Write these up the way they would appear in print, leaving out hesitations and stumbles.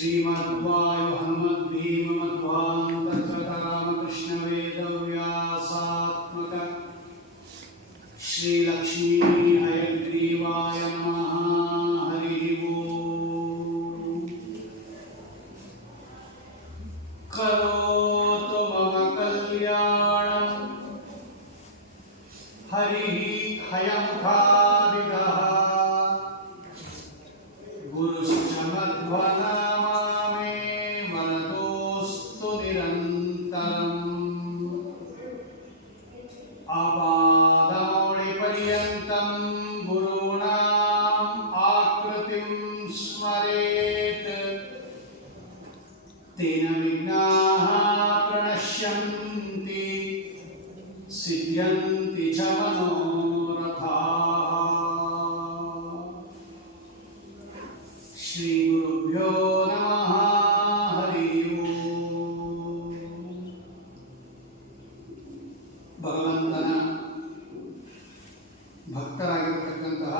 श्रीमद्वायु हनुमद्भीममध्वान्तर्गतरामकृष्णवेदव्यासात्मक श्रीलक्ष्मी हयग्रीवाय नमः। हरि ओम्। करोतु मम कल्याणं हरिः हयं खादिदः गुरुश्च मध्वनामामे वरदोऽस्तु निरन्तरम्। आपादमौलिपर्यन्तं गुरूणाम् आकृतिं स्मरेत् तेन विघ्नाः प्रणश्यन्ति सिद्ध्यन्ति च मनोरथाः। श्री गुरुभ्यो नमः। हरि ओम्। ಭಗವಂತನ ಭಕ್ತರಾಗಿರ್ತಕ್ಕಂತಹ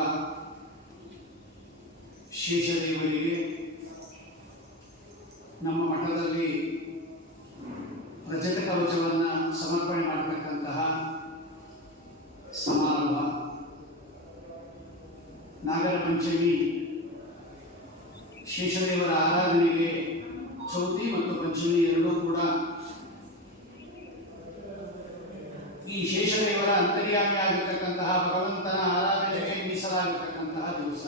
ಶೇಷದೇವರಿಗೆ ನಮ್ಮ ಮಠದಲ್ಲಿ ರಜತ ಕವಚವನ್ನು ಸಮರ್ಪಣೆ ಮಾಡತಕ್ಕಂತಹ ಸಮಾರಂಭ ನಾಗರ ಪಂಚಮಿ ಶೇಷದೇವರ ಆರಾಧನೆಗೆ ಚೌತಿ ಮತ್ತು ಪಂಚಮಿ ಎರಡೂ ಕೂಡ ಈ ಶೇಷದೇವರ ಅಂತರ್ಯಾಮಿ ಆಗಿರ್ತಕ್ಕಂತಹ ಭಗವಂತನ ಆರಾಧನೆಗೆ ಮೀಸಲಾಗಿರ್ತಕ್ಕಂತಹ ದಿವಸ.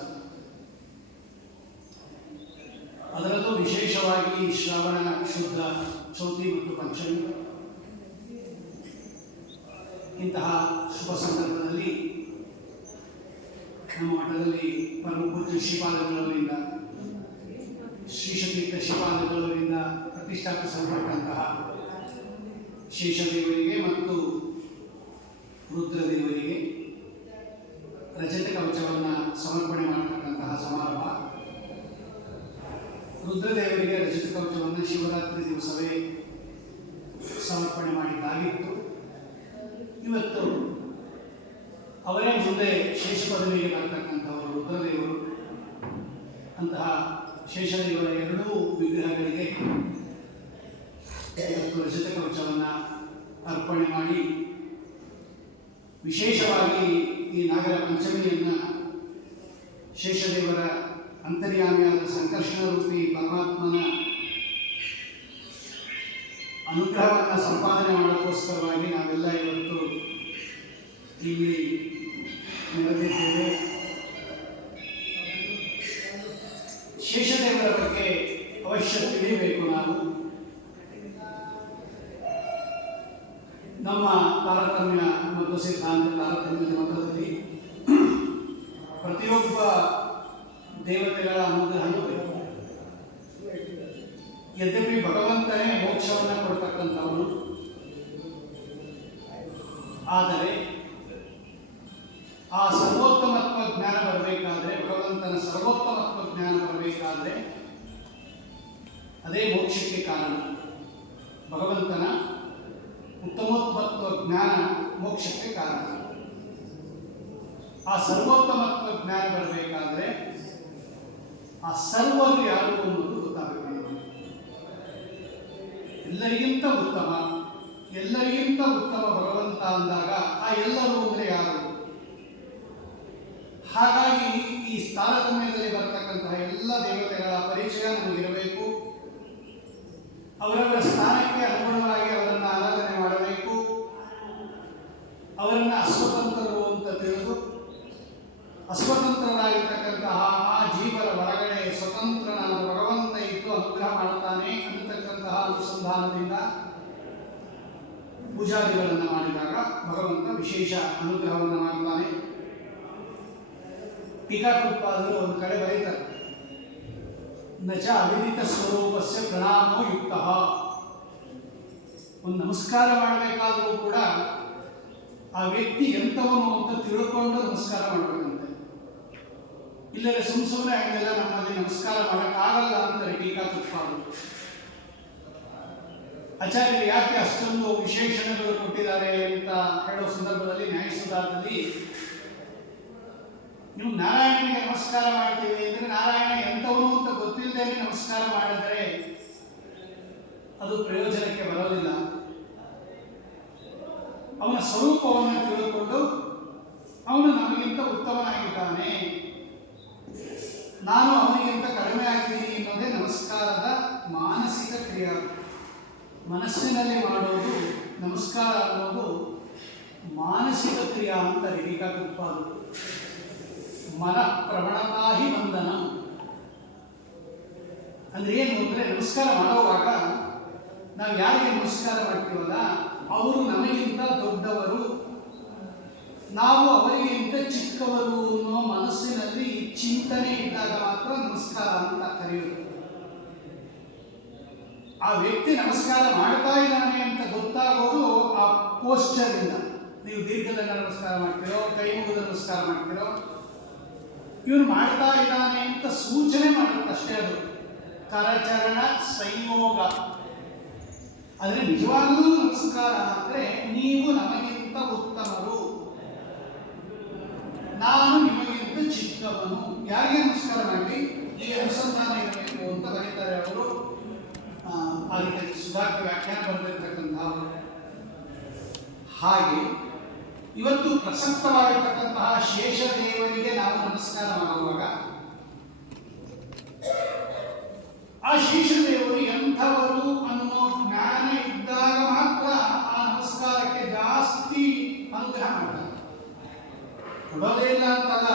ಅದರಲ್ಲೂ ವಿಶೇಷವಾಗಿ ಶ್ರಾವಣ ಶುದ್ಧ ಚೌತಿ ಮತ್ತು ಪಂಚಮಿ ಇಂತಹ ಶುಭ ಸಂದರ್ಭದಲ್ಲಿ ನಮ್ಮ ಮಠದಲ್ಲಿ ಪರಮಪೂಜ್ಯ ಶ್ರೀಪಾದಗಳವರಿಂದ ಶ್ರೀಶತೀರ್ಥ ಶ್ರೀಪಾದಗಳವರಿಂದ ಪ್ರತಿಷ್ಠಾಪಿಸಲ್ಪಟ್ಟಂತಹ ಶೇಷದೇವರಿಗೆ ಮತ್ತು ರುದ್ರದೇವರಿಗೆ ರಜತ ಕವಚವನ್ನು ಸಮರ್ಪಣೆ ಮಾಡತಕ್ಕಂತಹ ಸಮಾರಂಭ. ರುದ್ರದೇವರಿಗೆ ರಜತ ಕವಚವನ್ನು ಶಿವರಾತ್ರಿ ದಿವಸವೇ ಸಮರ್ಪಣೆ ಮಾಡಿದ್ದಾಗಿತ್ತು. ಇವತ್ತು ಅವರೇ ಮುಂದೆ ಶೇಷ ಪದವಿಗೆ ಬರ್ತಕ್ಕಂಥವರು ರುದ್ರದೇವರು. ಅಂತಹ ಶೇಷದೇವರ ಎರಡೂ ವಿಗ್ರಹಗಳಿಗೆ ಇವತ್ತು ರಜತ ಕವಚವನ್ನು ಅರ್ಪಣೆ ಮಾಡಿ ವಿಶೇಷವಾಗಿ ಈ ನಾಗರ ಪಂಚಮಿಯನ್ನು ಶೇಷದೇವರ ಅಂತರ್ಯಾಮಿಯಾದ ಸಂಕರ್ಷಣ ರೂಪಿ ಪರಮಾತ್ಮನ ಅನುಗ್ರಹವನ್ನು ಸಂಪಾದನೆ ಮಾಡೋಕ್ಕೋಸ್ಕರವಾಗಿ ನಾವೆಲ್ಲ ಇವತ್ತು ಇಲ್ಲಿ ನೆರೆದಿದ್ದೇವೆ. ಶೇಷದೇವರ ಬಗ್ಗೆ ಅವಶ್ಯ ತಿಳಿಯಬೇಕು. ನಾವು ನಮ್ಮ ತಾರತಮ್ಯ ಮತ್ತು ಸಿದ್ಧಾಂತ ತಾರತಮ್ಯದ ಮತದಲ್ಲಿ ಪ್ರತಿಯೊಬ್ಬ ದೇವತೆಗಳ ಅನುಗ್ರಹವೂ ಬೇಕು. ಯದ್ಯಪಿ ಭಗವಂತನೇ ಮೋಕ್ಷವನ್ನು ಕೊಡ್ತಕ್ಕಂಥವನು, ಆದರೆ ಆ ಸರ್ವೋತ್ತಮತ್ವ ಜ್ಞಾನ ಬರಬೇಕಾದ್ರೆ, ಭಗವಂತನ ಸರ್ವೋತ್ತಮತ್ವ ಜ್ಞಾನ ಬರಬೇಕಾದ್ರೆ ಅದೇ ಮೋಕ್ಷಕ್ಕೆ ಕಾರಣ. ಭಗವಂತನ ಉತ್ತಮೋತ್ತಮತ್ವ ಜ್ಞಾನ ಮೋಕ್ಷಕ್ಕೆ ಕಾರಣ. ಆ ಸರ್ವೋತ್ತಮತ್ವ ಜ್ಞಾನ ಬರಬೇಕಾದ್ರೆ ಆ ಸರ್ವರು ಯಾರು ಅನ್ನೋದು ಗೊತ್ತಾಗಬೇಕು. ಎಲ್ಲರಿಗಿಂತ ಉತ್ತಮ ಭಗವಂತ ಅಂದಾಗ ಆ ಎಲ್ಲರೂ ಅಂದರೆ ಯಾರು? ಹಾಗಾಗಿ ಈ ತಾರತಮ್ಯದಲ್ಲಿ ಬರ್ತಕ್ಕಂತಹ ಎಲ್ಲ ದೇವತೆಗಳ ಪರಿಚಯ ನಮಗಿರಬೇಕು. ಅವರವರ ಸ್ಥಾನಕ್ಕೆ ಅನುಗುಣವಾಗಿ ಅವರನ್ನು ಆರಾಧನೆ ಮಾಡಬೇಕು. ಅವರನ್ನು ಅಸ್ವತಂತ್ರರು ಅಂತ ತಿಳಿದು ಅಸ್ವತಂತ್ರರಾಗಿರ್ತಕ್ಕಂತಹ ಆ ಜೀವರ ಒಳಗಡೆ ಸ್ವತಂತ್ರನಾದ ಭಗವಂತ ಇದ್ದು ಅನುಗ್ರಹ ಮಾಡುತ್ತಾನೆ ಅನ್ನತಕ್ಕಂತಹ ಅನುಸಂಧಾನದಿಂದ ಪೂಜಾದಿಗಳನ್ನು ಮಾಡಿದಾಗ ಭಗವಂತ ವಿಶೇಷ ಅನುಗ್ರಹವನ್ನು ಮಾಡುತ್ತಾನೆ. ಟೀಕಾಕೃತ್ಪಾದರು ಒಂದು ಕಡೆ ಬರೀತಾರೆ, ನಚ ಅವಿದಿತ ಸ್ವರೂಪಸ್ಯ ಪ್ರಣಾಮೋ ಯುಕ್ತ. ಒಂದು ನಮಸ್ಕಾರ ಮಾಡಬೇಕಾದರೂ ಕೂಡ ಆ ವ್ಯಕ್ತಿ ಎಂಥವನು ಅಂತ ತಿಳ್ಕೊಂಡು ನಮಸ್ಕಾರ ಮಾಡಬೇಕಂತೆ. ಇಲ್ಲದೆ ಸುಮ್ಮನೆ ಹಂಗೆಲ್ಲ ನಮ್ಮಲ್ಲಿ ನಮಸ್ಕಾರ ಮಾಡೋಕ್ಕಾಗಲ್ಲ ಅಂತಾರೆ ಟೀಕಾಕೃತ್ಪಾದರು. ಆಚಾರ್ಯರು ಯಾಕೆ ಅಷ್ಟೊಂದು ವಿಶೇಷಣಗಳು ಕೊಟ್ಟಿದ್ದಾರೆ ಅಂತ ಹೇಳೋ ಸಂದರ್ಭದಲ್ಲಿ ನ್ಯಾಯಸುಧಾದಲ್ಲಿ ನೀವು ನಾರಾಯಣನಿಗೆ ನಮಸ್ಕಾರ ಮಾಡ್ತೀವಿ ಅಂದರೆ ನಾರಾಯಣ ಎಂಥವನು ಅಂತ ಗೊತ್ತಿಲ್ಲದೆ ನಮಸ್ಕಾರ ಮಾಡಿದರೆ ಅದು ಪ್ರಯೋಜನಕ್ಕೆ ಬರೋದಿಲ್ಲ. ಅವನ ಸ್ವರೂಪವನ್ನು ತಿಳಿದುಕೊಂಡು ಅವನು ನಮಗಿಂತ ಉತ್ತಮನಾಗಿದ್ದಾನೆ, ನಾನು ಅವನಿಗಿಂತ ಕಡಿಮೆ ಆಗಿದ್ದೀನಿ ಎನ್ನುವುದೇ ನಮಸ್ಕಾರದ ಮಾನಸಿಕ ಕ್ರಿಯೆ. ಮನಸ್ಸಿನಲ್ಲಿ ಮಾಡೋದು ನಮಸ್ಕಾರ ಅನ್ನೋದು ಮಾನಸಿಕ ಕ್ರಿಯಾ ಅಂತ ಟೀಕಾಕೃತ್ಪಾದರು. ಮನ ಪ್ರವಣತಾಹಿ ಬಂಧನ ಅಂದ್ರೆ ಏನು ಅಂದರೆ, ನಮಸ್ಕಾರ ಮಾಡುವಾಗ ನಾವು ಯಾರಿಗೆ ನಮಸ್ಕಾರ ಮಾಡ್ತೀವಲ್ಲ ಅವರು ನಮಗಿಂತ ದೊಡ್ಡವರು, ನಾವು ಅವರಿಗಿಂತ ಚಿಕ್ಕವರು ಅನ್ನೋ ಮನಸ್ಸಿನಲ್ಲಿ ಚಿಂತನೆ ಇದ್ದಾಗ ಮಾತ್ರ ನಮಸ್ಕಾರ ಅಂತ ಕರೆಯೋದು. ಆ ವ್ಯಕ್ತಿ ನಮಸ್ಕಾರ ಮಾಡ್ತಾ ಇದ್ದಾನೆ ಅಂತ ಗೊತ್ತಾಗೋದು ಆ ಪೋಸ್ಚರಿಂದ. ನೀವು ದೀರ್ಘದಂಡ ನಮಸ್ಕಾರ ಮಾಡ್ತಿರೋ, ಕೈ ಮುಗಿದ ನಮಸ್ಕಾರ ಮಾಡ್ತಿರೋ, ಇವನು ಮಾಡ್ತಾ ಇದ್ದಾನೆ ಅಂತ ಸೂಚನೆ ಮಾಡುತ್ತಷ್ಟೇ ಅದು ಕರಚರಣ ಸಂಯೋಗ. ಆದರೆ ನಿಜವಾಗ್ಲೂ ನಮಸ್ಕಾರ ಅಂದರೆ ನೀವು ನಮಗಿಂತ ಉತ್ತಮರು, ನಾನು ನಿಮಗಿಂತ ಚಿಕ್ಕವನು. ಯಾರಿಗೆ ನಮಸ್ಕಾರ ಮಾಡಿ ಈ ಅನುಸಂಧಾನ ಇರಬೇಕು ಅಂತ ಬರೀತಾರೆ ಅವರು. ಅದಕ್ಕೆ ಸುಧಾರ್ಥ ವ್ಯಾಖ್ಯಾನ ಬರೆದಿರ್ತಕ್ಕಂಥವರು. ಹಾಗೆ ಇವತ್ತು ಪ್ರಸಕ್ತವಾಗಿರ್ತಕ್ಕಂತಹ ಶೇಷದೇವರಿಗೆ ನಾವು ನಮಸ್ಕಾರ ಮಾಡುವಾಗ ಆ ಶೇಷದೇವರು ಎಂಥವರು ಅನ್ನೋ ಜ್ಞಾನ ಇದ್ದಾಗ ಮಾತ್ರ ಆ ನಮಸ್ಕಾರಕ್ಕೆ ಜಾಸ್ತಿ ಅನುಗ್ರಹ ಮಾಡ್ತಾರೆ. ಕೊಡೋದೇ ಇಲ್ಲ ಅಂತಲ್ಲ,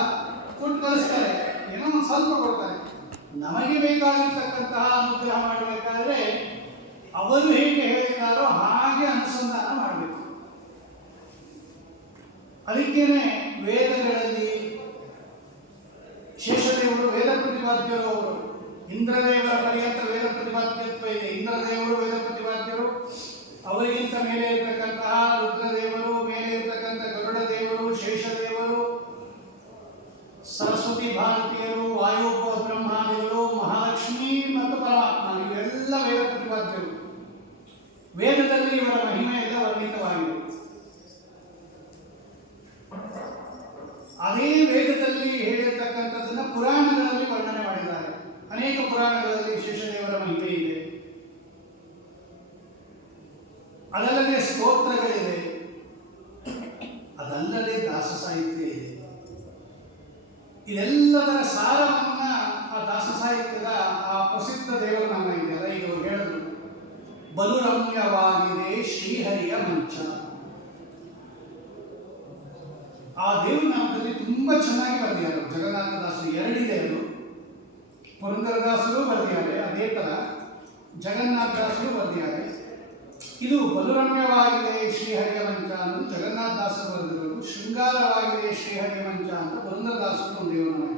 ಕೊಟ್ಟು ಕಳಿಸ್ತಾರೆ, ಏನೋ ಒಂದು ಸ್ವಲ್ಪ ಕೊಡ್ತಾರೆ. ನಮಗೆ ಬೇಕಾಗಿರ್ತಕ್ಕಂತಹ ಅನುಗ್ರಹ ಮಾಡಬೇಕಾದ್ರೆ ಅವರು ಹೇಗೆ ಹೇಳಿದಾರೋ ಹಾಗೆ ಅನುಸಂಧಾನ ಮಾಡಬೇಕು. ಅದಕ್ಕೇನೆ ವೇದಗಳಲ್ಲಿ ಶೇಷದೇವರು ವೇದ ಪ್ರತಿಪಾದ್ಯರು. ಅವರು ಇಂದ್ರದೇವರ ಪರ್ಯಂತ ವೇದ ಪ್ರತಿಪಾದ್ಯತ್ವ ಇದೆ. ಇಂದ್ರದೇವರು ವೇದ ಪ್ರತಿಪಾದ್ಯರು, ಅವರಿಗಿಂತ ಮೇಲೆ ಇರತಕ್ಕಂತಹ ರುದ್ರದೇವರು, ಮೇಲೆ ಇರತಕ್ಕಂಥ ಗರುಡ ದೇವರು, ಶೇಷದೇವರು, ಸರಸ್ವತಿ ಭಾರತೀಯರು, ವಾಯು ಬ್ರಹ್ಮಾದೇವರು, ಮಹಾಲಕ್ಷ್ಮಿ ಮತ್ತು ಪರಮಾತ್ಮ, ಇವೆಲ್ಲ ವೇದ ಪ್ರತಿಪಾದ್ಯರು. ವೇದದಲ್ಲಿ ಇವರ ಮಹಿಮೆ ಎಲ್ಲ ವರ್ಣಿತವಾಗಿದೆ. ಅದೇ ವೇದದಲ್ಲಿ ಹೇಳಿರ್ತಕ್ಕಂಥದ್ದನ್ನು ಪುರಾಣಗಳಲ್ಲಿ ವರ್ಣನೆ ಮಾಡಿದ್ದಾರೆ. ಅನೇಕ ಪುರಾಣಗಳಲ್ಲಿ ಶೇಷದೇವರ ಮಹಿಮೆ ಇದೆ. ಅದಲ್ಲದೆ ಸ್ತೋತ್ರಗಳಿದೆ, ಅದಲ್ಲದೆ ದಾಸ ಸಾಹಿತ್ಯ ಇದೆ. ಇದೆಲ್ಲದರ ಸಾರವನ್ನ ಆ ದಾಸ ಸಾಹಿತ್ಯದ ಆ ಪ್ರಸಿದ್ಧ ದೇವರನಾಮ ಇದೆಯಲ್ಲ, ಈಗ ಅವರು ಹೇಳಿದ್ರು, ಬಲು ರಮ್ಯವಾಗಿದೆ ಶ್ರೀಹರಿಯ ಮಂಚ. ಆ ದೇವರ ನಾಮದಲ್ಲಿ ತುಂಬಾ ಚೆನ್ನಾಗಿ ಬರೆದಿದ್ದಾರೆ ಜಗನ್ನಾಥದಾಸರು. ಎರಡಿದೆ ಅದು, ಪುರಂದರದಾಸರು ಬರೆದಿದ್ದಾರೆ, ಅದೇ ತರ ಜಗನ್ನಾಥದಾಸರು ಬರೆದಿದ್ದಾರೆ. ಇದು ಬಲುರಮ್ಯವಾಗಿದೆ ಶ್ರೀಹರಿಯ ಮಂಚ ಅನ್ನೋದು ಜಗನ್ನಾಥದಾಸರು ಬರೆದಿರೋದು. ಶೃಂಗಾರವಾಗಿದೆ ಶ್ರೀಹರಿಯ ಮಂಚ ಅಂತ ಪುರಂದರದಾಸರು ಒಂದು ದೇವರ ನಾಮ.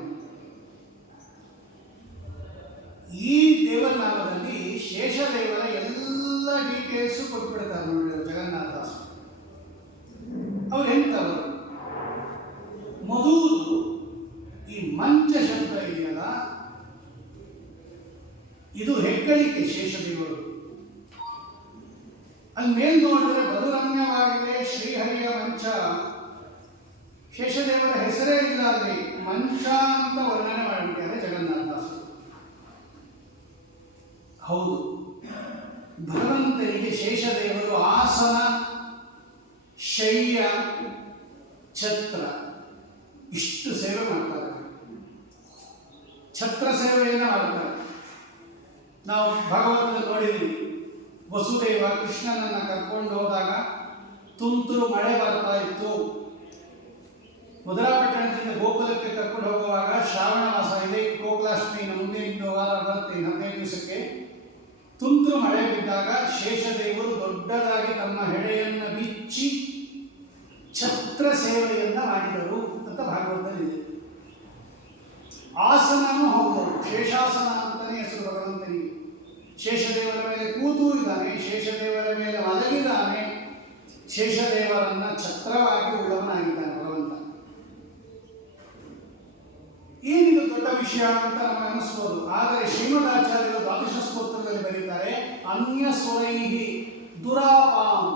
ಈ ದೇವರ ನಾಮದಲ್ಲಿ ಶೇಷದೇವರ ಎಲ್ಲ ಡೀಟೇಲ್ಸು ಕೊಟ್ಬಿಡ್ತಾರೆ ನೋಡಿ ಜಗನ್ನಾಥದಾಸರು. ಅವ್ರು ಎಂತವರು? ಮೊದಲು ಈ ಮಂಚ ಶಬ್ದ ಇದೆಯಲ್ಲ, ಇದು ಹೆಗ್ಗಳಿಕೆ ಶೇಷದೇವರು. ಅಲ್ಲಿ ಮೇಲ್ ನೋಡಿದ್ರೆ ಬಲುರಮ್ಯವಾಗಿದೆ ಶ್ರೀಹರಿಯ ಮಂಚ. ಶೇಷದೇವರ ಹೆಸರೇ ಇಲ್ಲ ಅಲ್ಲಿ, ಮಂಚ ಅಂತ ವರ್ಣನೆ ಮಾಡಿದ್ದಾರೆ ಜಗನ್ನಾಥದಾಸರು. ಹೌದು, ಭಗವಂತನಿಗೆ ಶೇಷದೇವರು ಆಸನ, ಶಯ್ಯ, ಛತ್ರ ಇಷ್ಟು ಸೇವೆ ಮಾಡ್ತಾರೆ. ಛತ್ರ ಸೇವೆಯನ್ನು ಮಾಡ್ತಾರೆ. ನಾವು ಭಾಗವತದಲ್ಲಿ ನೋಡಿದ್ದೀವಿ, ವಸುದೇವ ಕೃಷ್ಣನನ್ನು ಕರ್ಕೊಂಡು ಹೋದಾಗ ತುಂತುರು ಮಳೆ ಬರ್ತಾ ಇತ್ತು. ಮಧುರಾಪಟ್ಟಣದಿಂದ ಗೋಕುಲಕ್ಕೆ ಕರ್ಕೊಂಡು ಹೋಗುವಾಗ ಶ್ರಾವಣ ಮಾಸ ಇದೆ, ಗೋಕುಲಾಷ್ಟಮಿ ಮುಂದಿನ ವಾರ ಬರುತ್ತೆ, 15 ದಿವಸಕ್ಕೆ. ತುಂತುರು ಮಳೆ ಬಿದ್ದಾಗ ಶೇಷದೇವರು ದೊಡ್ಡದಾಗಿ ತಮ್ಮ ಹೆಡೆಯನ್ನು ಬಿಚ್ಚಿ ಛತ್ರ ಸೇವೆಯನ್ನ ಮಾಡಿದರು ಅಂತ ಭಾಗವತದಲ್ಲಿದೆ. ಆಸನನೂ ಹೌದು, ಶೇಷಾಸನ ಅಂತಾನೆ ಹೆಸರು ಭಗವಂತನಿಗೆ. ಶೇಷದೇವರ ಮೇಲೆ ಕೂತು ಇದ್ದಾನೆ, ಶೇಷದೇವರ ಮೇಲೆ ಮಲಗಿದ್ದಾನೆ, ಶೇಷದೇವರನ್ನ ಛತ್ರವಾಗಿ ಉಳ್ಳವನಾಗಿದ್ದಾನೆ ಭಗವಂತ. ಏನಿದು ದೊಡ್ಡ ವಿಷಯ ಅಂತ ನಮಗೆ ಅನಿಸ್ಬೋದು. ಆದರೆ ಶ್ರೀಮದಾಚಾರ್ಯರು ದ್ವಾದಶ ಸ್ತೋತ್ರದಲ್ಲಿ ಬರೀತಾರೆ, ಅನ್ಯ ಸ್ವರೈಹಿ ದುರಾಪಾಂ.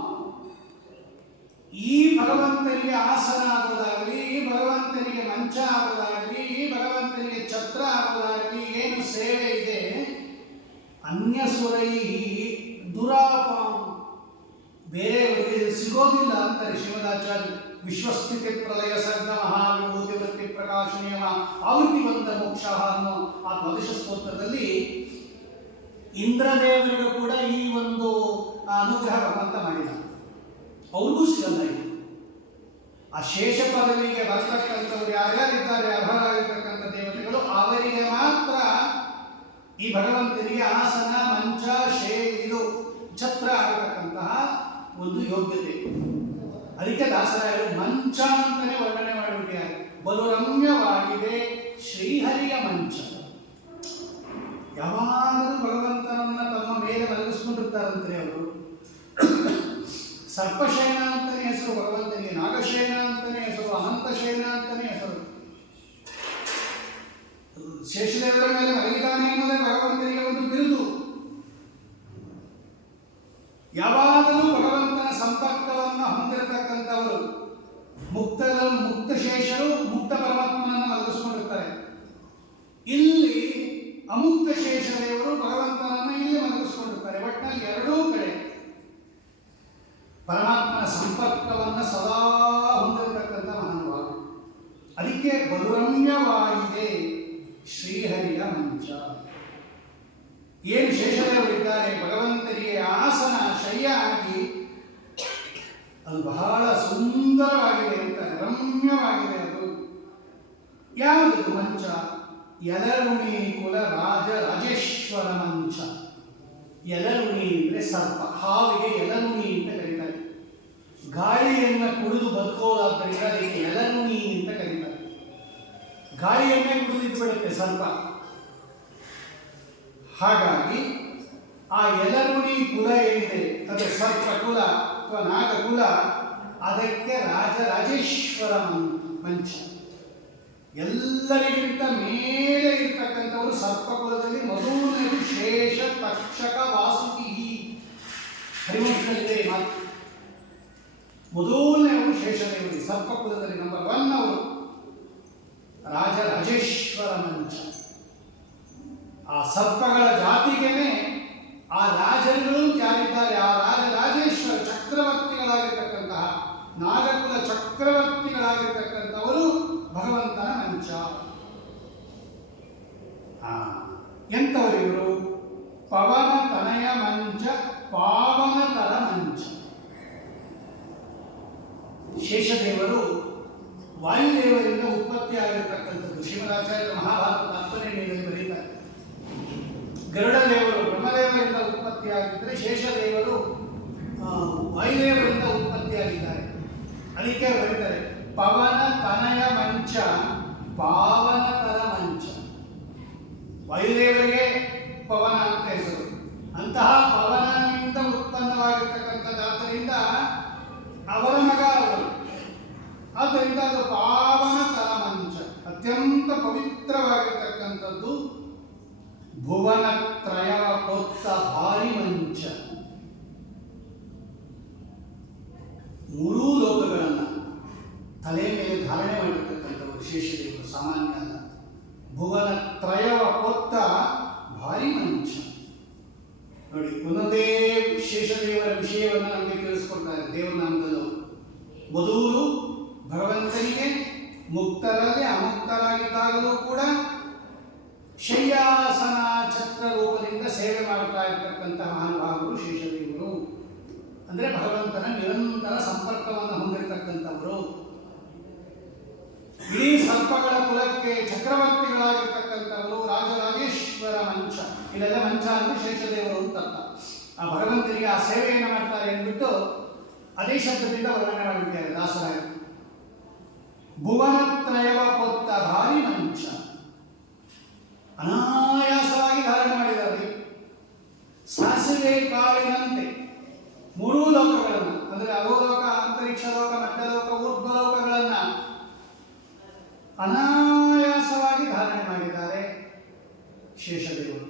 ಈ ಭಗವಂತನಿಗೆ ಆಸನ ಆಗುವುದಾಗಲಿ, ಈ ಭಗವಂತನಿಗೆ ಮಂಚ ಆಗುವುದಾಗಲಿ, ಈ ಭಗವಂತನಿಗೆ ಛತ್ರ ಆಗುವುದಾಗಲಿ, ಏನು ಸೇವೆ ಇದೆ ಅನ್ಯಸುರೈ ದುರಾಪ, ಬೇರೆಯವರಿಗೆ ಸಿಗೋದಿಲ್ಲ ಅಂತಾರೆ ಶ್ರೀಮದಾಚಾರ್ಯ. ವಿಶ್ವಸ್ಥಿತಿ ಪ್ರಲಯ ಸರ್ಗ ಮಹಾವಿಭೂತಿ ವೃತ್ತಿ ಪ್ರಕಾಶ ನಿಯಮ ಆವೃತ್ತಿ ಬಂದ ಮೋಕ್ಷ ಅನ್ನೋ ಆ ದ್ವಾದಶ ಸ್ತೋತ್ರದಲ್ಲಿ ಇಂದ್ರದೇವರಿಗೂ ಕೂಡ ಈ ಒಂದು ಅನುಗ್ರಹ ಭಗವಂತ ಮಾಡಿದ. ಅವ್ರಿಗೂ ಸಿಗಲ್ಲ ಇದು. ಆ ಶೇಷ ಪದವಿಗೆ ಬರ್ತಕ್ಕಂಥವ್ರು ಯಾರ್ಯಾರಿದ್ದಾರೆ ಅರ್ಹರಾಗಿರ್ತಕ್ಕಂಥ ದೇವತೆಗಳು ಅವರಿಗೆ ಮಾತ್ರ ಈ ಭಗವಂತನಿಗೆ ಆಸನ ಮಂಚ ಇದು ಛತ್ರ ಆಗತಕ್ಕಂತಹ ಒಂದು ಯೋಗ್ಯತೆ. ಅದಕ್ಕೆ ದಾಸರಾಯರು ಮಂಚ ಅಂತಾನೆ ವರ್ಣನೆ ಮಾಡಿಬಿಟ್ಟಿದ್ದಾರೆ. ಬಲು ರಮ್ಯವಾಗಿದೆ ಶ್ರೀಹರಿಯ ಮಂಚ. ಯಾವಾಗಲೂ ಭಗವಂತನನ್ನ ತಮ್ಮ ಮೇಲೆ ಮಲಗಿಸ್ಕೊಂಡಿರ್ತಾರಂತೆ ಅವರು. ಸರ್ಪಶಯನ ಅಂತಾನೆ ಹೆಸರು ಭಗವಂತನಿಗೆ, ನಾಗಶಯನ ಅಂತಾನೆ ಹೆಸರು, ಅನಂತಶಯನ ಅಂತಾನೆ ಹೆಸರು. ಶೇಷದೇವರ ಮೇಲೆ ಮಲಗಿದಾನೆ ಅನ್ನೋದೇ ಭಗವಂತನಿಗೆ ಒಂದು ಬಿರುದು. ಯಾವಾಗಲೂ ಭಗವಂತನ ಸಂಪರ್ಕವನ್ನು ಹೊಂದಿರತಕ್ಕಂಥವರು ಮುಕ್ತ ಶೇಷರು ಮುಕ್ತ ಪರಮಾತ್ಮನನ್ನು ಮಲಗಿಸ್ಕೊಂಡಿರ್ತಾರೆ. ಇಲ್ಲಿ ಅಮುಕ್ತ ಶೇಷದೇವರು ಭಗವಂತನನ್ನು ಇಲ್ಲಿ ಮಲಗಿಸ್ಕೊಂಡಿರ್ತಾರೆ. ಒಟ್ಟಿನಲ್ಲಿ ಎರಡೂ ಕಡೆ ಪರಮಾತ್ಮನ ಸಂಪರ್ಕವನ್ನು ಸದಾ ಹೊಂದಿರತಕ್ಕಂಥ ಮಹಾನುಭಾವ. ಅದಕ್ಕೆ ಬಲುರಮ್ಯವಾಗಿದೆ ಶ್ರೀಹರಿಯ ಮಂಚ. ಏನು ಶೇಷದೇವರಿದ್ದಾರೆ ಭಗವಂತನಿಗೆ ಆಸನ ಶಯ್ಯ ಆಗಿ ಅದು ಬಹಳ ಸುಂದರವಾಗಿದೆ ಅಂತಾರೆ, ರಮ್ಯವಾಗಿದೆ. ಅದು ಯಾವುದು ಮಂಚ? ಯಲರುಣಿ ಕುಲ ರಾಜೇಶ್ವರ ಮಂಚ. ಯಲರುಣಿ ಅಂದರೆ ಸರ್ಪ, ಹಾವಿಗೆ ಯಲರುಣಿ ಅಂತ ಕರೀತಾರೆ. ಗಾಳಿಯನ್ನು ಕುಡಿದು ಬದುಕೋದಾದ್ದರಿಂದ ಅದಕ್ಕೆ ಯಲರುಣಿ ಅಂತ ಕರೀತಾರೆ. ಗಾಳಿಯನ್ನೇ ಕುಡಿದಿದ್ದು ಬಿಡುತ್ತೆ ಸರ್ಪ. ಹಾಗಾಗಿ ಆ ಯಲರುಣಿ ಕುಲ ಏನಿದೆ ಅದು ಸರ್ಪ ಕುಲ ಅಥವಾ ನಾಗಕುಲ, ಅದಕ್ಕೆ ರಾಜೇಶ್ವರ ಮಂಚ. ಎಲ್ಲರಿಗಿಂತ ಮೇಲೆ ಇರ್ತಕ್ಕಂಥವರು ಸರ್ಪಕುಲದಲ್ಲಿ ಮೊದಲನೇದು ಶೇಷ ತಕ್ಷಕ ವಾಸುಕಿ. ಹರಿವಂಶದಲ್ಲಿದೆ ಮಾತು. ಮೊದಲನೇವರು ಶೇಷದೇವರು, ಸರ್ಪಕುಲದಲ್ಲಿ ನಂಬರ್ 1 ಅವರು ರಾಜೇಶ್ವರ ಮಂಚ. ಆ ಸರ್ಪಗಳ ಜಾತಿಗೆನೆ ಆ ರಾಜರುಗಳು ಯಾರಿದ್ದಾರೆ, ಆ ರಾಜೇಶ್ವರ ಚಕ್ರವರ್ತಿಗಳಾಗಿರ್ತಕ್ಕಂತಹ ನಾಗಕುಲ ಚಕ್ರವರ್ತಿಗಳಾಗಿರ್ತಕ್ಕಂಥವರು ಭಗವಂತನ ಮಂಚ. ಎಂಥವರು ಇವರು? ಪವನ ತನಯ ಮಂಚ, ಪಾವನತರ ಮಂಚ. ಶೇಷದೇವರು ವಾಯುದೇವರಿಂದ ಉತ್ಪತ್ತಿಯಾಗಿರ್ತಕ್ಕಂಥದ್ದು. ಶ್ರೀಮದಾಚಾರ್ಯರ ಮಹಾಭಾರತ ತಾತ್ಪರ್ಯದಲ್ಲಿ ಬರೀತಾರೆ. ಗರುಡದೇವರು ಬ್ರಹ್ಮದೇವರಿಂದ ಉತ್ಪತ್ತಿಯಾಗಿದ್ದರೆ ಶೇಷದೇವರು ವಾಯುದೇವರಿಂದ ಉತ್ಪತ್ತಿಯಾಗಿದ್ದಾರೆ. ಅದಕ್ಕೆ ಬರೀತಾರೆ ಪವನ ತನಯ ಮಂಚ, ಪಾವನತರ ಮಂಚ. ವಾಯುದೇವರಿಗೆ ಪವನ ಅಂತ ಹೆಸರು. ಅಂತಹ ಪವನನಿಂದ ಉತ್ಪನ್ನವಾಗಿರ್ತಕ್ಕಂಥದ್ದಾದ್ದರಿಂದ ಅವರ ಮಗ ಅವರು. ಆದ್ದರಿಂದ ಅದು ಪಾವನತರ ಮಂಚ, ಅತ್ಯಂತ ಪವಿತ್ರವಾಗಿರ್ತಕ್ಕಂಥದ್ದು. ಭುವನತ್ರಯ ಹೊತ್ತ ಭಾರಿ ಮಂಚ. 3 ಲೋಕಗಳನ್ನು ತಲೆ ಮೇಲೆ ಧಾರಣೆ ಮಾಡಿರ್ತಕ್ಕಂಥವರು ಶೇಷದೇವರು, ಸಾಮಾನ್ಯ ಅಲ್ಲ. ಭುವನತ್ರಯವ ಹೊತ್ತ ಭಾರಿ ಮಂಚ. ನೋಡಿ, ಒಂದೊಂದೇ ಶೇಷದೇವರ ವಿಷಯವನ್ನು ನಮಗೆ ತಿಳಿಸ್ಕೊಡ್ತಾರೆ ದೇವನಾಮದಲ್ಲೂ. ಮೊದಲು ಭಗವಂತನಿಗೆ ಮುಕ್ತರಲ್ಲಿ ಅಮುಕ್ತರಾಗಿದ್ದಾಗಲೂ ಕೂಡ ಶಯ್ಯಾಸನ ಛತ್ರ ರೂಪದಿಂದ ಸೇವೆ ಮಾಡ್ತಾ ಇರ್ತಕ್ಕಂತಹ ಮಹಾನುಭಾವರು ಶೇಷದೇವರು. ಅಂದರೆ ಭಗವಂತನ ನಿರಂತರ ಸಂಪರ್ಕವನ್ನು ಹೊಂದಿರತಕ್ಕಂಥವರು. ಇಡೀ ಸರ್ಪಗಳ ಕುಲಕ್ಕೆ ಚಕ್ರವರ್ತಿಗಳಾಗಿರ್ತಕ್ಕಂಥವರು ರಾಜರಾಜೇಶ್ವರ ಮಂಚ. ಇದೆಲ್ಲ ಮಂಚ ಅಂದರೆ ಶೇಷದೇವರು ಅಂತ ಅರ್ಥ. ಆ ಭಗವಂತನಿಗೆ ಆ ಸೇವೆಯನ್ನು ಮಾಡ್ತಾರೆ ಎಂದ್ಬಿಟ್ಟು ಅದೇ ಶಬ್ದದಿಂದ ವರ್ಣನೆ ಮಾಡಿದ್ದಾರೆ ದಾಸರಾಯರು. ಭುವನತ್ರಯವ ಹೊತ್ತ ಭಾರಿ ಮಂಚ. ಅನಾಯಾಸವಾಗಿ ಧಾರಣೆ ಮಾಡಿದ್ದಾರೆ. ಸಾಸಿವೆ ಕಾಳಿನಂತೆ 3 ಲೋಕಗಳನ್ನು, ಅಂದರೆ ಅಧೋಲೋಕ, ಅಂತರಿಕ್ಷ ಲೋಕ, ಮಧ್ಯಲೋಕ, ಊರ್ಧ್ವಲೋಕಗಳನ್ನು ಅನಾಯಾಸವಾಗಿ ಧಾರಣೆ ಮಾಡಿದ್ದಾರೆ ಶೇಷದೇವರು.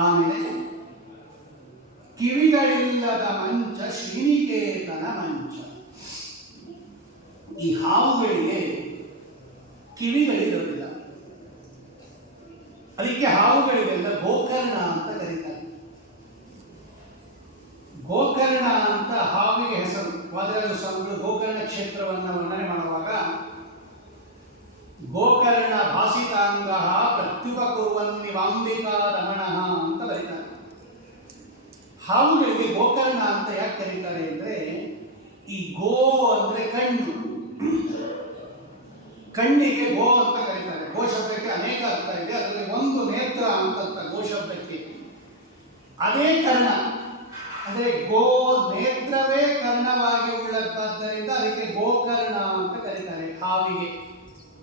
ಆಮೇಲೆ ಕಿವಿಗಳಿಲ್ಲದ ಮಂಚ ಶ್ರೀನಿಕೇತನ ಮಂಚ. ಈ ಹಾವುಗಳಿಗೆ ಕಿವಿಗಳಿರೋದಿಲ್ಲ, ಅದಕ್ಕೆ ಹಾವುಗಳಿಗೆಲ್ಲ ಗೋಕರ್ಣ ಅಂತ ಕರೀತಾರೆ. ಗೋಕರ್ಣ ಅಂತ ಹಾವಿಗೆ ಹೆಸರು. ವಾದಿರಾಜ ಸ್ವಾಮಿಗಳು ಗೋಕರ್ಣ ಕ್ಷೇತ್ರವನ್ನು ವರ್ಣನೆ ಮಾಡುವಾಗ ಗೋಕರ್ಣ ಭಾಸಿತಾಂಗ ಪ್ರತ್ಯುಪಕುರ್ವನ್ನಿವಾಂಬಿಕಾ ರಮಣ ಅಂತ ಬರೀತಾರೆ. ಹಾವುಗಳಿಗೆ ಗೋಕರ್ಣ ಅಂತ ಯಾಕೆ ಕರೀತಾರೆ ಅಂದರೆ, ಈ ಗೋ ಅಂದರೆ ಕಣ್ಣು, ಕಣ್ಣಿಗೆ ಗೋ ಅಂತ ಕರೀತಾರೆ. ಗೋ ಶಬ್ದಕ್ಕೆ ಅನೇಕ ಅರ್ಥ ಇದೆ, ಅದರಲ್ಲಿ ಒಂದು ನೇತ್ರ ಅಂತ ಗೋ ಶಬ್ದಕ್ಕೆ. ಅದೇ ಕರ್ಣ ಅಂದರೆ ಗೋ ನೇತ್ರವೇ ಕರ್ಣವಾಗಿ ಉಳ್ಳದ್ದಾದ್ದರಿಂದ ಅದಕ್ಕೆ ಗೋಕರ್ಣ ಅಂತ ಕರೀತಾರೆ ಹಾವಿಗೆ.